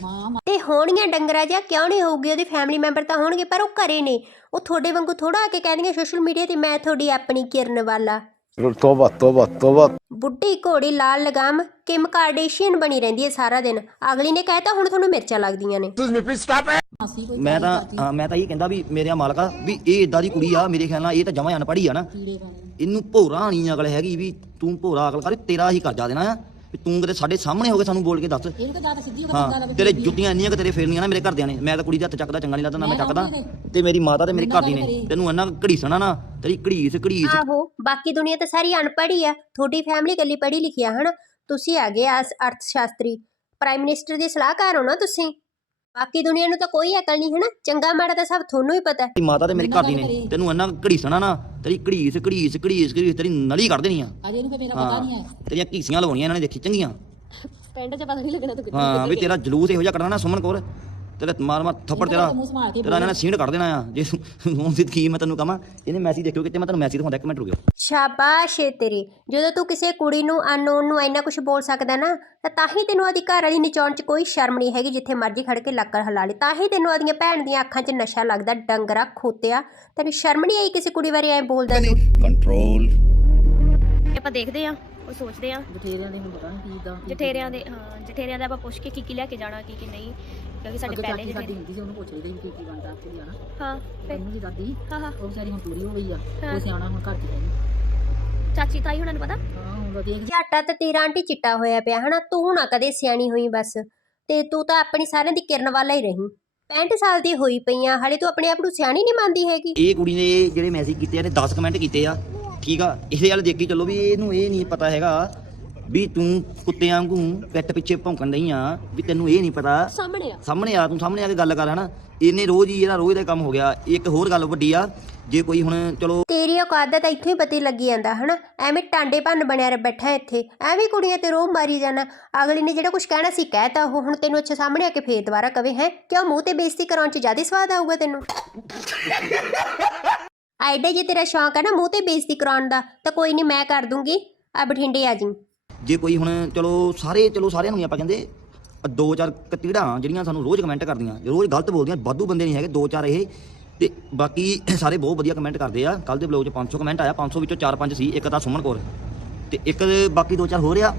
ਤੇ ਹੋਣੀਆਂ ਡੰਗਰਾ ਜਿਹਾ, ਕਿਉਂ ਨਹੀਂ ਹੋਊਗੀ? ਉਹਦੇ ਫੈਮਿਲੀ ਮੈਂਬਰ ਤਾਂ ਹੋਣਗੇ, ਪਰ ਉਹ ਘਰੇ ਨੇ। ਉਹ ਤੁਹਾਡੇ ਵਾਂਗੂ ਥੋੜਾ ਆ ਕੇ ਕਹਿੰਦੀਆਂ ਸੋਸ਼ਲ ਮੀਡੀਆ ਤੇ ਮੈਂ ਤੁਹਾਡੀ ਆਪਣੀ ਕਿਰਨ ਵਾਲਾ। ਤੋਬਾ ਤੋਬਾ ਤੋਬਾ। ਬੁੱਢੀ ਘੋੜੀ ਲਾਲ ਲਗਾਮ ਕਿਮ ਕਾਰਡੇਸ਼ੀਅਨ ਬਣੀ ਰਹਿੰਦੀ ਹੈ ਸਾਰਾ ਦਿਨ। ਅਗਲੀ ਨੇ ਕਹਿਤਾ ਹੁਣ ਤੁਹਾਨੂੰ ਮਿਰਚਾਂ ਲੱਗਦੀਆਂ ਨੇ। ਤੁਸੀਂ ਮੇ ਪਲੀਜ਼ ਸਟਾਪ ਮੈਂ ਤਾਂ ਮੈਂ ਤਾਂ ਇਹ ਕਹਿੰਦਾ ਵੀ ਮੇਰਿਆ ਮਾਲਕਾ ਵੀ ਇਹ ਇਦਾਂ ਦੀ ਕੁੜੀ ਆ ਮੇਰੇ ਖਿਆਲ ਨਾਲ ਇਹ ਤਾਂ ਜਮਾਂ ਅਨਪੜ੍ਹੀ ਆ ਨਾ। ਇਹਨੂੰ ਭੋਰਾ ਨਹੀਂ ਅਕਲ ਹੈਗੀ ਵੀ ਤੂੰ ਭੋਰਾ ਅਗਲ ਕਰ ਤੇਰਾ ਹੀ ਕਰਜ਼ਾ ਦੇਣਾ ਆ। ਵੀ ਤੂੰ ਕਿਤੇ ਸਾਡੇ ਸਾਹਮਣੇ ਹੋ ਕੇ ਸਾਨੂੰ ਬੋਲ ਕੇ ਦੱਸ। ਇਹਨੂੰ ਤਾਂ ਜ਼ਿਆਦਾ ਸਿੱਧੀ ਹੋ ਕੇ ਹਾਂ ਤੇਰੇ ਜੁੱਤੀਆਂ ਇੰਨੀਆਂ ਕਿ ਤੇਰੇ ਫੇਰਨੀਆਂ ਨਾ ਮੇਰੇ ਘਰਦਿਆਂ ਨੇ। ਮੈਂ ਤਾਂ ਕੁੜੀ ਦੇ ਹੱਥ ਚੱਕਦਾ ਚੰਗਾ ਨਹੀਂ ਲੱਗਦਾ ਨਾ ਮੈਂ ਚੱਕਦਾ। ਤੇ ਮੇਰੀ ਮਾਤਾ ਤੇ ਮੇਰੀ ਘਰ ਦੀ ਨੇ। ਤੈਨੂੰ ਇੰਨਾ ਘੜੀਸਣਾ ਨਾ ਤੇਰੀ ਘੜੀਸ ਘੜੀਸ। ਆਹੋ ਬਾਕੀ ਦੁਨੀਆ ਤਾਂ ਸਾਰੀ ਅਨਪੜ੍ਹ ਹੀ ਆ। ਤੁਹਾਡੀ ਫੈਮਿਲੀ ਇਕੱਲੀ ਪੜ੍ਹੀ ਲਿਖੀ ਆ ਹਨਾ? ਤੁਸੀਂ ਆ ਗਏ ਆਸ ਅਰਥ ਸ਼ਾਸਤਰੀ ਪ੍ਰਾਈਮ ਮਿਨਿਸਟਰ ਦੀ ਸਲਾਹਕਾਰ ਹੋ ਨਾ ਤੁਸੀਂ? ਬਾਕੀ ਦੁਨੀਆ ਨੂੰ ਤਾਂ ਕੋਈ ਅਕਲ ਨਹੀਂ ਹਨਾ? ਚੰਗਾ ਮਾੜਾ ਤਾਂ ਸਭ ਤੁਹਾਨੂੰ ਹੀ ਪਤਾ। ਤੇਰੀ ਮਾਤਾ ਤੇ ਮੇਰੀ ਘਰ ਦੀ ਨੇ। ਤੈਨੂੰ ਇੰਨਾ ਘੜੀਸਣਾ ਨਾ ਤੇਰੀ ਘੜੀਸ ਘੜੀਸ ਘੜੀਸ ਘੜੀਸ ਤੇਰੀ ਨਲੀ ਕੱਢ ਦੇਣੀ ਆ। ਅਜੇ ਇਹਨੂੰ ਕੋਈ ਮੇਰਾ ਪਤਾ ਨਹੀਂ ਹਾਂ ਹੈ ਤੇਰੀਆਂ ਘੀਸੀਆਂ ਲਵਾਉਣੀਆਂ ਇਹਨਾਂ ਨੇ ਦੇਖੀ ਚੰਗੀਆਂ। ਪਿੰਡ 'ਚ ਪਤਾ ਨਹੀਂ ਲੱਗਣਾ ਤੂੰ ਕਿੱਥੇ ਹਾਂ ਵੀ ਤੇਰਾ ਜਲੂਸ ਇਹੋ ਜਿਹਾ ਕੱਢਣਾ ਨਾ ਸੁਮਨ ਕੋਰ। ਤੇਰੇ ਮਾਰ ਮਾਰ ਥੱਪੜ ਤੇਰਾ ਤੇਰਾ ਇਹਨਾਂ ਨੇ ਕੱਢ ਦੇਣਾ ਆ। ਜੇ ਮੂੰਹ ਸਿੱਧ ਕੀ ਮੈਂ ਤੈਨੂੰ ਕਹਾਂ ਇਹਨੇ ਮੈਸੇਜ ਦੇਖਿਓ ਕਿਤੇ ਮੈਂ ਤੈਨੂੰ ਮੈਸੇਜ ਦਿਖਾਉਂਦਾ ਇੱਕ ਮਿੰਟ ਰੁਕਿਓ। ਸ਼ਾਬਾਸ਼ ਏ ਤੇਰੀ। ਜਦੋਂ ਤੂੰ ਕਿਸੇ ਕੁੜੀ ਨੂੰ ਅਨਨੋਨ ਨੂੰ ਇੰਨਾ ਕੁਝ ਬੋਲ ਸਕਦਾ ਨਾ ਤਾਂ ਤਾਂ ਹੀ ਤੈਨੂੰ ਆਦੀ ਘਰ ਵਾਲੀ ਨਚਾਉਣ 'ਚ ਕੋਈ ਸ਼ਰਮ ਨਹੀਂ ਹੈਗੀ ਜਿੱਥੇ ਮਰਜ਼ੀ ਖੜ ਕੇ ਲੱਕੜ ਹਲਾ ਲੇ। ਤਾਂ ਹੀ ਤੈਨੂੰ ਆਦੀਆਂ ਭੈਣ ਦੀਆਂ ਅੱਖਾਂ 'ਚ ਨਸ਼ਾ ਲੱਗਦਾ ਡੰਗਰਾ ਖੋਤਿਆ। ਤੈਨੂੰ ਸ਼ਰਮ ਨਹੀਂ ਆਈ ਕਿਸੇ ਕੁੜੀ ਬਾਰੇ ਐ ਬੋਲਦਾ ਤੂੰ ਕੰਟਰੋਲ ਆਪਾਂ ਦੇਖਦੇ ਆ ਉਹ ਸੋਚਦੇ ਆ। ਜਠੇਰਿਆਂ ਦੇ ਹੁਣ ਪਤਾ ਨਹੀਂ ਕੀ ਦਾ ਜਠੇਰਿਆਂ ਦੇ ਹਾਂ ਜਠੇਰਿਆਂ ਦਾ ਆਪਾਂ ਪੁੱਛ ਕੇ ਕੀ ਕੀ ਲੈ ਕੇ ਜਾਣਾ ਕੀ ਕੀ ਨਹੀਂ। ਕਿਉਂਕਿ ਸਾਡੇ ਪਹਿਲੇ ਚਾਚੀ ਸਾਡੀ ਹੁੰਦੀ ਸੀ ਉਹਨੂੰ ਪੁੱਛ ਰਹੀ ਸੀ ਕੀ ਕੀ ਬਣਦਾ ਇੱਥੇ ਦੀ ਹਨਾ ਹਾਂ ਫਿਰ? ਉਹਨੂੰ ਦੀ ਦਾਦੀ ਹਾਂ ਹਾਂ। ਉਹ ਵਿਚਾਰੀ ਹੁਣ ਪੂਰੀ ਹੋ ਗਈ ਆ। ਉਹ ਸਿਆਣਾ ਹੁਣ ਘਰ ਚ ਰਹਿੰਦੀ ਚਾਚੀ ਤਾਈ ਹੁਣਾਂ ਨੂੰ ਪਤਾ? ਹਾਂ ਹੁਣ ਵਧੀਆ ਝਾਟਾ ਤਾਂ ਤੇਰਾ ਆਂਟੀ ਚਿੱਟਾ ਹੋਇਆ ਪਿਆ ਹਨਾ? ਤੂੰ ਨਾ ਕਦੇ ਸਿਆਣੀ ਹੋਈ ਬਸ। ਤੇ ਤੂੰ ਤਾਂ ਆਪਣੀ ਸਾਰਿਆਂ ਦੀ ਕਿਰਨ ਵਾਲਾ ਹੀ ਰਹੀ। 65 ਸਾਲ ਦੀ ਹੋਈ ਪਈ ਆ ਹਲੇ ਤੂੰ ਆਪਣੇ ਆਪ ਨੂੰ ਸਿਆਣੀ ਨਹੀਂ ਮੰਨਦੀ ਹੈਗੀ। ਇਹ ਕੁੜੀ ਨੇ ਜਿਹੜੇ ਮੈਸੇਜ ਕੀਤੇ ਆ ਨੇ 10 ਕਮੈਂਟ ਕੀਤੇ ਆ। ਠੀਕ ਆ? ਇਸੇ ਵਾਲੇ ਦੇਖ ਚੱਲੋ ਵੀ ਇਹਨੂੰ ਇਹ ਨਹੀਂ ਪਤਾ ਹੈਗਾ। ਵੀ ਤੂੰ ਕੁੱਤਿਆਂ ਵਾਂਗੂ ਪਿੱਠ ਪਿੱਛੇ ਭੌਂਕਣ ਨਹੀਂ ਆ ਵੀ ਤੈਨੂੰ ਇਹ ਨਹੀਂ ਪਤਾ। ਸਾਹਮਣੇ ਆ। ਸਾਹਮਣੇ ਆ ਤੂੰ ਸਾਹਮਣੇ ਆ ਕੇ ਗੱਲ ਕਰ ਹਨਾ। ਇਹਨੇ ਰੋਜ਼ ਹੀ ਇਹਦਾ ਰੋਜ਼ ਦਾ ਕੰਮ ਹੋ ਗਿਆ। ਇੱਕ ਹੋਰ ਗੱਲ ਵੱਡੀ ਆ ਜੇ ਕੋਈ ਹੁਣ ਚਲੋ ਤੇਰੀ ਔਕਾਤ ਦਾ ਤਾਂ ਇੱਥੋਂ ਹੀ ਪਤੀ ਲੱਗੀ ਜਾਂਦਾ ਹਨਾ। ਐਵੇਂ ਟਾਂਡੇ ਭੰਨ ਬਣਿਆ ਰ ਬੈਠਾ ਇੱਥੇ। ਐਵੇਂ ਕੁੜੀਆਂ ਤੇ ਰੋਹ ਮਾਰੀ ਜਾਣਾ। ਅਗਲੀ ਨੇ ਜਿਹੜਾ ਕੁਝ ਕਹਿਣਾ ਸੀ ਕਹਿਤਾ ਉਹ। ਹੁਣ ਤੈਨੂੰ ਅੱਛਾ ਸਾਹਮਣੇ ਆ ਕੇ ਫੇਰ ਦੁਬਾਰਾ ਕਵੇ ਹੈ। ਕਿਉਂ ਮੂੰਹ ਤੇ ਬੇਇੱਜ਼ਤੀ ਕਰਾਉਣ ਚ ਜ਼ਿਆਦਾ ਸਵਾਦ ਆਊਗਾ ਤੈਨੂੰ? ਆਈਡੇ ਜੇ ਤੇਰਾ ਸ਼ੌਂਕ ਹੈ ਨਾ ਮੂੰਹ ਤੇ ਬੇਇੱਜ਼ਤੀ ਕਰਾਉਣ ਦਾ ਤਾਂ ਕੋਈ ਨਹੀਂ ਮੈਂ ਕਰ ਦੂੰਗੀ। ਆ ਬਠਿੰਡੇ ਆ ਜੀ ਜੇ ਕੋਈ ਹੁਣ ਚਲੋ ਸਾਰੇ, ਚਲੋ ਸਾਰਿਆਂ ਨੂੰ ਹੀ ਆਪਾਂ ਕਹਿੰਦੇ ਦੋ ਚਾਰ ਕਤੀੜਾਂ ਜਿਹੜੀਆਂ ਸਾਨੂੰ ਰੋਜ਼ ਕਮੈਂਟ ਕਰਦੀਆਂ ਰੋਜ਼ ਗਲਤ ਬੋਲਦੀਆਂ, ਵਾਧੂ ਬੰਦੇ ਨਹੀਂ ਹੈਗੇ, ਦੋ ਚਾਰ ਇਹ। ਤੇ ਬਾਕੀ ਸਾਰੇ ਬਹੁਤ ਵਧੀਆ ਕਮੈਂਟ ਕਰਦੇ ਆ। ਕੱਲ ਦੇ ਬਲੌਗ 'ਚ 500 ਕਮੈਂਟ ਆਇਆ 500 ਵਿੱਚੋਂ 4-5 ਸੀ, ਇੱਕ ਤਾਂ ਸੁਮਨ ਕੌਰ। ਤੇ ਇੱਕ ਬਾਕੀ ਦੋ ਚਾਰ ਹੋ ਰਿਹਾ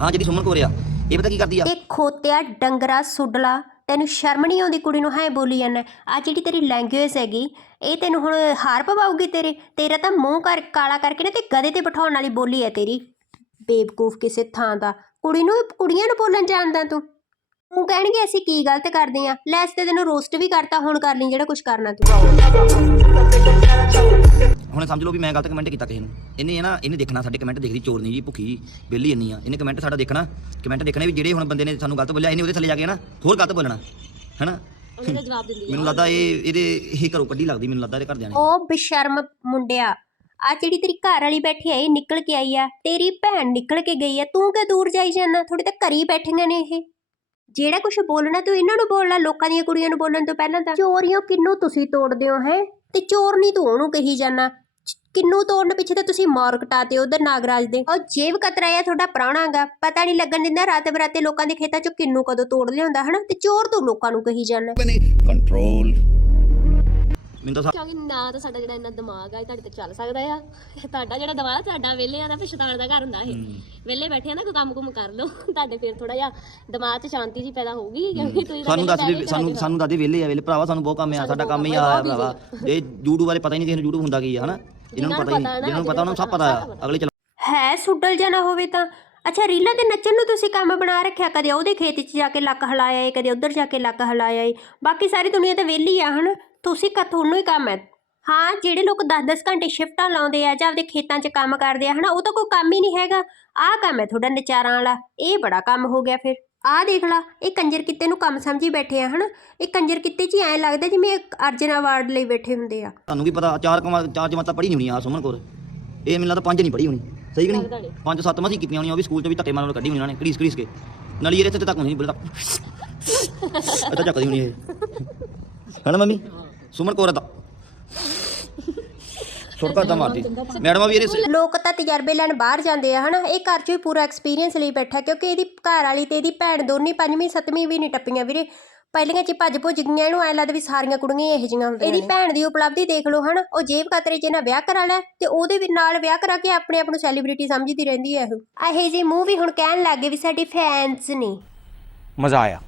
ਹਾਂ, ਜਿਹੜੀ ਸੁਮਨ ਕੌਰ ਆ, ਇਹ ਪਤਾ ਕੀ ਕਰਦੀ ਆ? ਇਹ ਖੋਤਿਆ ਡੰਗਰਾ ਸੁਡਲਾ, ਤੈਨੂੰ ਸ਼ਰਮ ਨਹੀਂ ਆਉਂਦੀ ਕੁੜੀ ਨੂੰ ਹੈ ਬੋਲੀ ਜਾਂਦਾ? ਆ ਜਿਹੜੀ ਤੇਰੀ ਲੈਂਗੁਏਜ ਹੈਗੀ, ਇਹ ਤੈਨੂੰ ਹੁਣ ਹਾਰ ਪਵਾਉਗੀ ਤੇਰੇ? ਤੇਰਾ ਤਾਂ ਮੂੰਹ ਕਰ ਕਾਲਾ ਕਰਕੇ ਨਾ ਤੇ ਗਦੇ ਤੇ ਬਿਠਾਉਣ ਵਾਲੀ ਬੋਲੀ ਹੈ ਤੇਰੀ। ਬੇਵਕੂਫ ਕਿਸੇ ਥਾਂ ਦਾ। ਕੁੜੀ ਨੂੰ ਕੁੜੀਆਂ ਨੂੰ ਬੋਲਣ ਜਾਣਦਾ ਤੂੰ? ਤੂੰ ਕਹਿਣਗੇ ਅਸੀਂ ਕੀ ਗਲਤ ਕਰਦੇ ਆ? ਲੈ ਅਸੀਂ ਤੇ ਤੈਨੂੰ ਰੋਸਟ ਵੀ ਕਰਤਾ ਹੁਣ ਕਰ ਲਈ ਜਿਹੜਾ ਕੁਝ ਕਰਨਾ ਤੂੰ। ਹੁਣ ਸਮਝ ਲਓ ਵੀ ਮੈਂ ਗਲਤ ਕਮੈਂਟ ਕੀਤਾ ਕਿਸੇ ਨੂੰ। ਇਹਨੇ ਇਹ ਨਾ ਇਹਨੇ ਦੇਖਣਾ ਸਾਡੇ ਕਮੈਂਟ ਦੇਖਦੀ ਚੋਰ ਨਹੀਂ ਜੀ ਭੁੱਖੀ ਬੇਲੀ ਇੰਨੀ ਆ। ਇਹਨੇ ਕਮੈਂਟ ਸਾਡਾ ਦੇਖਣਾ ਕਮੈਂਟ ਦੇਖਣੇ ਵੀ ਜਿਹੜੇ ਹੁਣ ਬੰਦੇ ਨੇ ਸਾਨੂੰ ਗਲਤ ਬੋਲਿਆ ਇਹਨੇ ਉਹਦੇ ਥੱਲੇ ਜਾ ਕੇ ਨਾ ਹੋਰ ਗਲਤ ਬੋਲਣਾ ਹੈਨਾ? ਉਹਦਾ ਜਵਾਬ ਦਿੰਦੀ ਮੈਨੂੰ ਲੱਗਦਾ ਇਹ ਇਹਦੇ ਇਹ ਘਰੋਂ ਕੱਢੀ ਲੱਗਦੀ ਮੈਨੂੰ ਲੱਗਦਾ ਇਹਦੇ ਘਰਦਿਆਂ ਨੇ। ਉਹ ਬੇਸ਼ਰਮ ਮੁੰਡਿਆ। ਆ ਜਿਹੜੀ ਤੇਰੀ ਘਰ ਵਾਲੀ ਬੈਠੀ ਆ ਨਿਕਲ ਕੇ ਆਈ ਆ, ਤੇਰੀ ਭੈਣ ਨਿਕਲ ਕੇ ਗਈ ਆ, ਤੂੰ ਕਿ ਦੂਰ ਜਾਈ ਜਾਣਾ ਥੋੜੇ ਤਾਂ ਘਰੀ ਬੈਠੀਆਂ ਨੇ ਇਹ। ਜਿਹੜਾ ਕੁਝ ਬੋਲਣਾ ਤੂੰ ਇਹਨਾਂ ਨੂੰ ਬੋਲਣਾ, ਲੋਕਾਂ ਦੀਆਂ ਕੁੜੀਆਂ ਨੂੰ ਬੋਲਣ ਤੋਂ ਪਹਿਲਾਂ ਤਾਂ। ਚੋਰੀਆਂ ਕਿੰਨੂੰ ਤੁਸੀਂ ਤੋੜਦੇ ਹੋ, ਹੈ? ਤੇ ਚੋਰ ਨਹੀਂ ਤੂੰ ਉਹਨੂੰ ਕਹੀ ਜਾਣਾ ਕਿੰਨੂ ਤੋੜਨ ਪਿੱਛੇ ਤਾਂ ਤੁਸੀਂ ਮਾਰ ਕਟਾਤੇ ਉਧਰ ਨਾਗਰਾਜ ਦੇ। ਉਹ ਜੇਬ ਕਤਰਾਇਆ ਤੁਹਾਡਾ ਪ੍ਰਾਣਾਗਾ ਪਤਾ ਨਹੀਂ ਲੱਗਣ ਦਿੰਦਾ ਰਾਤ ਬਰਾਤੇ ਲੋਕਾਂ ਦੇ ਖੇਤਾਂ ਚੋਂ ਕਿੰਨੂ ਕਦੋਂ ਤੋੜ ਲਿਆਉਂਦਾ, ਹਨਾ? ਤੇ ਚੋਰ ਤੋਂ ਲੋਕਾਂ ਨੂੰ ਕਹੀ ਜਾਂਦਾ। ਕੰਟਰੋਲ ਮੈਨੂੰ ਤਾਂ ਕਿਉਂਕਿ ਨਾ ਤਾਂ ਸਾਡਾ ਜਿਹੜਾ ਇੰਨਾ ਦਿਮਾਗ ਆ ਇਹ ਤੁਹਾਡੇ ਤੇ ਚੱਲ ਸਕਦਾ ਆ। ਤੁਹਾਡਾ ਜਿਹੜਾ ਦਿਮਾਗ ਤੁਹਾਡਾ ਵਿਹਲੇ ਆ ਦਾ ਫਿਰ ਸ਼ੈਤਾਨ ਦਾ ਘਰ ਹੁੰਦਾ ਇਹ। ਵਿਹਲੇ ਬੈਠੇ ਆ ਨਾ ਕੋਈ ਕੰਮ ਕੁਮ ਕਰ ਲਓ। ਤੁਹਾਡੇ ਫਿਰ ਥੋੜਾ ਜਿਹਾ ਦਿਮਾਗ 'ਚ ਸ਼ਾਂਤੀ ਜੀ ਪੈਦਾ ਹੋਊਗੀ ਕਿਉਂਕਿ ਤੁਸੀਂ ਸਾਨੂੰ ਦੱਸ ਦੇ ਸਾਨੂੰ ਸਾਨੂੰ ਦੱਸ ਦੇ ਵਿਹਲੇ ਆ ਵੇਲੇ ਭਰਾਵਾ ਸਾਨੂੰ ਬਹੁਤ ਕੰਮ ਆ ਸਾਡਾ ਕੰਮ ਹੀ ਆ ਆ ਭਰਾਵਾ। ਇਹ YouTube ਬਾਰੇ ਪਤਾ ਹੀ ਨਹੀਂ ਕਿਸੇ ਨੂੰ YouTube ਹੁੰਦਾ ਕੀ ਆ ਹਨਾ? ਇਹਨਾਂ ਨੂੰ ਪਤਾ ਹੀ ਨਹੀਂ ਜਿਹਨਾਂ ਨੂੰ ਪਤਾ ਉਹਨਾਂ ਨੂੰ ਸਭ ਪਤਾ ਆ। ਅਗਲੇ ਚਲਾ ਹੈ ਸੁੱਡਲ ਜਾਂ ਨਾ ਹੋਵੇ ਤਾਂ। ਅੱਛਾ ਰੀਲਾਂ ਤੇ ਨੱਚਣ ਨੂੰ ਤੁਸੀਂ ਕੰਮ ਬਣਾ ਰੱਖਿਆ ਕਦੇ? ਉਹਦੇ ਖੇਤ 'ਚ ਜਾ ਕੇ ਲੱਕ ਹਲਾਇਆ ਏ ਕਦੇ ਉੱਧਰ ਜਾ ਕੇ ਲੱਕ ਹਲਾਇਆ ਏ। ਬਾਕੀ ਸਾਰੀ ਦੁਨੀਆ ਤਾਂ ਵਿਹਲੀ ਆ ਹਨ? ਤੁਸੀਂ ਤੁਹਾਨੂੰ ਹੀ ਕੰਮ ਹੈ? ਹਾਂ ਜਿਹੜੇ ਲੋਕ 10-10 ਘੰਟੇ ਸ਼ਿਫਟਾਂ ਲਾਉਂਦੇ ਆ ਜਾਂ ਆਪਦੇ ਖੇਤਾਂ 'ਚ ਕੰਮ ਕਰਦੇ ਆ ਹਨਾ ਉਹ ਤਾਂ ਕੋਈ ਕੰਮ ਹੀ ਨਹੀਂ ਹੈਗਾ। ਆਹ ਕੰਮ ਹੈ ਤੁਹਾਡਾ ਨਚਾਰਾਂ ਵਾਲਾ ਇਹ ਬੜਾ ਕੰਮ ਹੋ ਗਿਆ ਫਿਰ। ਆਹ ਦੇਖ ਲਾ ਇਹ ਕੰਜਰ ਕਿੱਤੇ ਨੂੰ ਕੰਮ ਸਮਝੀ ਬੈਠੇ ਆ ਹਨਾ। ਇਹ ਕੰਜਰ ਕਿੱਤੇ 'ਚ ਹੀ ਐਂ ਲੱਗਦਾ ਜਿਵੇਂ ਇਹ ਅਰਜਨ ਅਵਾਰਡ ਲਈ ਬੈਠੇ ਹੁੰਦੇ ਆ। ਤੁਹਾਨੂੰ ਕੀ ਪਤਾ ਚਾਰ ਕਮਾ ਚਾਰ ਜਮਾਤਾਂ ਪੜ੍ਹੀ ਨਹੀਂ ਹੋਣੀ ਆ ਸੁਮਨ ਕੋਰ। ਇਹ ਮੈਨੂੰ ਲੱਗਦਾ ਪੰਜ ਨਹੀਂ ਪੜ੍ਹੀ ਹੋਣੀ। ਸਹੀ ਕਿ ਨਹੀਂ? ਪੰਜ ਸੱਤ ਮਸੀਂ ਕੀਤੀਆਂ ਹੋਣੀਆਂ ਉਹ ਵੀ ਸਕੂਲ 'ਚ ਵੀ ਧੱਕੇ ਮਾਰਨ ਕੱਢੀ ਹੋਣੀ ਉਹਨਾਂ ਨੇ ਘੜੀਸ ਘੜੀਸ ਕੇ। ਨਾਲੀ ਇਹਦੇ ਤੇ ਤੱਕ ਨਹੀਂ ਬੋਲਦਾ ਅੱਛਾ ਚੱਕਦੀ ਹੋਣੀ ਇਹ। ਹਨਾ ਮੰਮੀ? ਸੁਮਨ ਕੋਰਾ ਦਾ ਸੁਰਕਾ ਦਾ। ਮਾਰਦੀ ਮੈਡਮ ਵੀ ਇਹਦੇ ਲੋਕ ਤਾਂ ਤਜਰਬੇ ਲੈਣ ਬਾਹਰ ਜਾਂਦੇ ਆ ਹਨਾ? ਇਹ ਘਰ 'ਚ ਵੀ ਪੂਰਾ ਐਕਸਪੀਰੀਅੰਸ ਲਈ ਬੈਠਾ ਕਿਉਂਕਿ ਇਹਦੀ ਘਰ ਵਾਲੀ ਤੇ ਇਹਦੀ ਭੈਣ ਦੋਨੇ ਪੰਜਵੀਂ ਸੱਤਵੀਂ ਵੀ ਨਹੀਂ ਟੱਪੀਆਂ ਵੀਰੇ। ਪਹਿਲੀਆਂ 'ਚ ਭੱਜ ਭੁੱਜ ਗਈਆਂ ਇਹਨੂੰ ਐ ਲੱਗਦਾ ਵੀ ਸਾਰੀਆਂ ਕੁੜੀਆਂ ਇਹੋ ਜਿਹੀਆਂ ਹੁੰਦੀਆਂ ਇਹਦੀ ਭੈਣ ਦੀ ਉਪਲਬਧੀ ਦੇਖ ਲਓ ਹਨਾ? ਉਹ ਜੇਬ ਕਤਰੇ 'ਚ ਵਿਆਹ ਕਰਾ ਲੈ ਤੇ ਉਹਦੇ ਵੀ ਨਾਲ ਵਿਆਹ ਕਰਾ ਕੇ ਆਪਣੇ ਆਪ ਨੂੰ ਸੈਲੀਬ੍ਰਿਟੀ ਸਮਝਦੀ ਰਹਿੰਦੀ ਐ ਇਹ। ਇਹੋ ਜਿਹੇ ਮੂੰਹ ਵੀ ਹੁਣ ਕਹਿਣ ਲੱਗੇ ਵੀ ਸਾਡੀ ਫੈਨਸ ਨੇ। ਮਜ਼ਾ ਆਇਆ।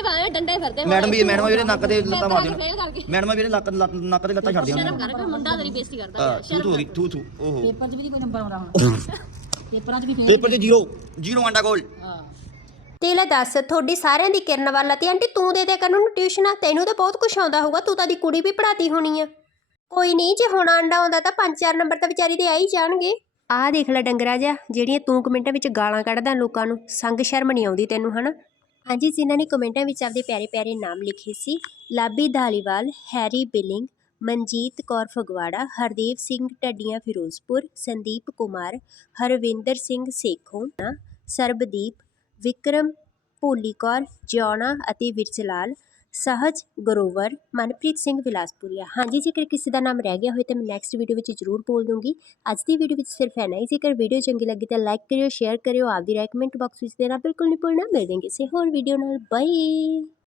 ਇੱਥੇ ਬਾਵੇਂ ਡੰਡੇ ਫਿਰਦੇ ਮੈਡਮ ਵੀ ਮੈਡਮ ਜਿਹੜੇ ਨੱਕ ਤੇ ਲੱਤਾਂ ਕਰ ਗਏ ਮੈਡਮ ਜਿਹੜੇ ਲੱਕ ਲੱਤ- ਨੱਕ ਤੇ ਲੱਤਾਂ ਛੱਡਦੀਆਂ ਸ਼ਰਮ ਕਰ ਕੋਈ ਮੁੰਡਾ ਤੇਰੀ ਬੇਇੱਜ਼ਤੀ ਕਰਦਾ। ਹਾਂ ਥੂ ਥੂ ਹੋ ਗਈ ਥੂ ਥੂ ਓਹੋ। ਪੇਪਰ 'ਚ ਵੀ ਨਹੀਂ ਕੋਈ ਨੰਬਰ ਆਉਂਦਾ ਹੁਣ ਪੇਪਰਾਂ 'ਚ ਵੀ ਪੇਪਰ 'ਚ ਜ਼ੀਰੋ ਜ਼ੀਰੋ ਆਂਡਾ ਗੋਲ ਤੇ ਲੈ ਦੱਸ ਤੁਹਾਡੀ ਸਾਰਿਆਂ ਦੀ ਕਿਰਨ ਵਾਲਾ ਤੇ ਆਂਟੀ ਤੂੰ ਦੇ ਦੇ ਕਰਨ ਨੂੰ ਟਿਊਸ਼ਨਾਂ ਤੈਨੂੰ ਤਾਂ ਬਹੁਤ ਕੁਝ ਆਉਂਦਾ ਹੋਊਗਾ। ਤੂੰ ਤਾਂ ਦੀ ਕੁੜੀ ਵੀ ਪੜਾਤੀ ਹੋਣੀ ਆ। ਕੋਈ ਨਹੀਂ ਜੇ ਹੁਣ ਆਂਡਾ ਆਉਂਦਾ ਤਾਂ 5-4 ਨੰਬਰ ਤਾਂ ਵਿਚਾਰੀ ਦੇ ਆ ਹੀ ਜਾਣਗੇ। ਆਹ ਦੇਖ ਲੈ ਡੰਗਰਾ ਜਾ ਜਿਹੜੀਆਂ ਤੂੰ ਕਮੈਂਟਾਂ ਵਿੱਚ ਗਾਲਾਂ ਕੱਢਦਾ ਲੋਕਾਂ ਨੂੰ। ਸੰਗ ਸ਼ਰਮ ਨਹੀਂ ਆਉਂਦੀ ਤੈਨੂੰ ਹਨਾ? ਹਾਂਜੀ, ਜਿਨ੍ਹਾਂ ਨੇ ਕਮੈਂਟਾਂ ਵਿੱਚ ਆਪਦੇ ਪਿਆਰੇ ਪਿਆਰੇ ਨਾਮ ਲਿਖੇ ਸੀ। ਲਾਬੀ ਧਾਲੀਵਾਲ, ਹੈਰੀ ਬਿਲਿੰਗ, ਮਨਜੀਤ ਕੌਰ ਫਗਵਾੜਾ, ਹਰਦੇਵ ਸਿੰਘ ਢੱਡੀਆਂ ਫਿਰੋਜ਼ਪੁਰ, ਸੰਦੀਪ ਕੁਮਾਰ, ਹਰਵਿੰਦਰ ਸਿੰਘ ਸੇਖੋਂ, ਸਰਬਦੀਪ, ਵਿਕਰਮ ਭੋਲੀ ਕੌਰ ਜਿਉਣਾ ਅਤੇ ਵਿਰਜਲਾਲ ਸਹਿਜ, ਗਰੋਵਰ, ਮਨਪ੍ਰੀਤ ਸਿੰਘ ਵਿਲਾਸਪੁਰੀਆ। ਹਾਂਜੀ, ਜੇਕਰ ਕਿਸੇ ਦਾ ਨਾਮ ਰਹਿ ਗਿਆ ਹੋਵੇ ਤਾਂ ਮੈਂ ਨੈਕਸਟ ਵੀਡੀਓ ਵਿੱਚ ਜ਼ਰੂਰ ਬੋਲ ਦੂੰਗੀ। ਅੱਜ ਦੀ ਵੀਡੀਓ ਵਿੱਚ ਸਿਰਫ ਇੰਨਾ ਹੀ। ਜੇਕਰ ਵੀਡੀਓ ਚੰਗੀ ਲੱਗੀ ਤਾਂ ਲਾਈਕ ਕਰਿਓ ਸ਼ੇਅਰ ਕਰਿਓ, ਆਪਦੀ ਰਾਏ ਕਮੈਂਟ ਬਾਕਸ ਵਿੱਚ ਦੇਣਾ ਬਿਲਕੁਲ ਨਹੀਂ ਭੁੱਲਣਾ। ਮਿਲਦੇ ਹਾਂ ਕਿਸੇ ਹੋਰ ਵੀਡੀਓ ਨਾਲ। ਬਾਏ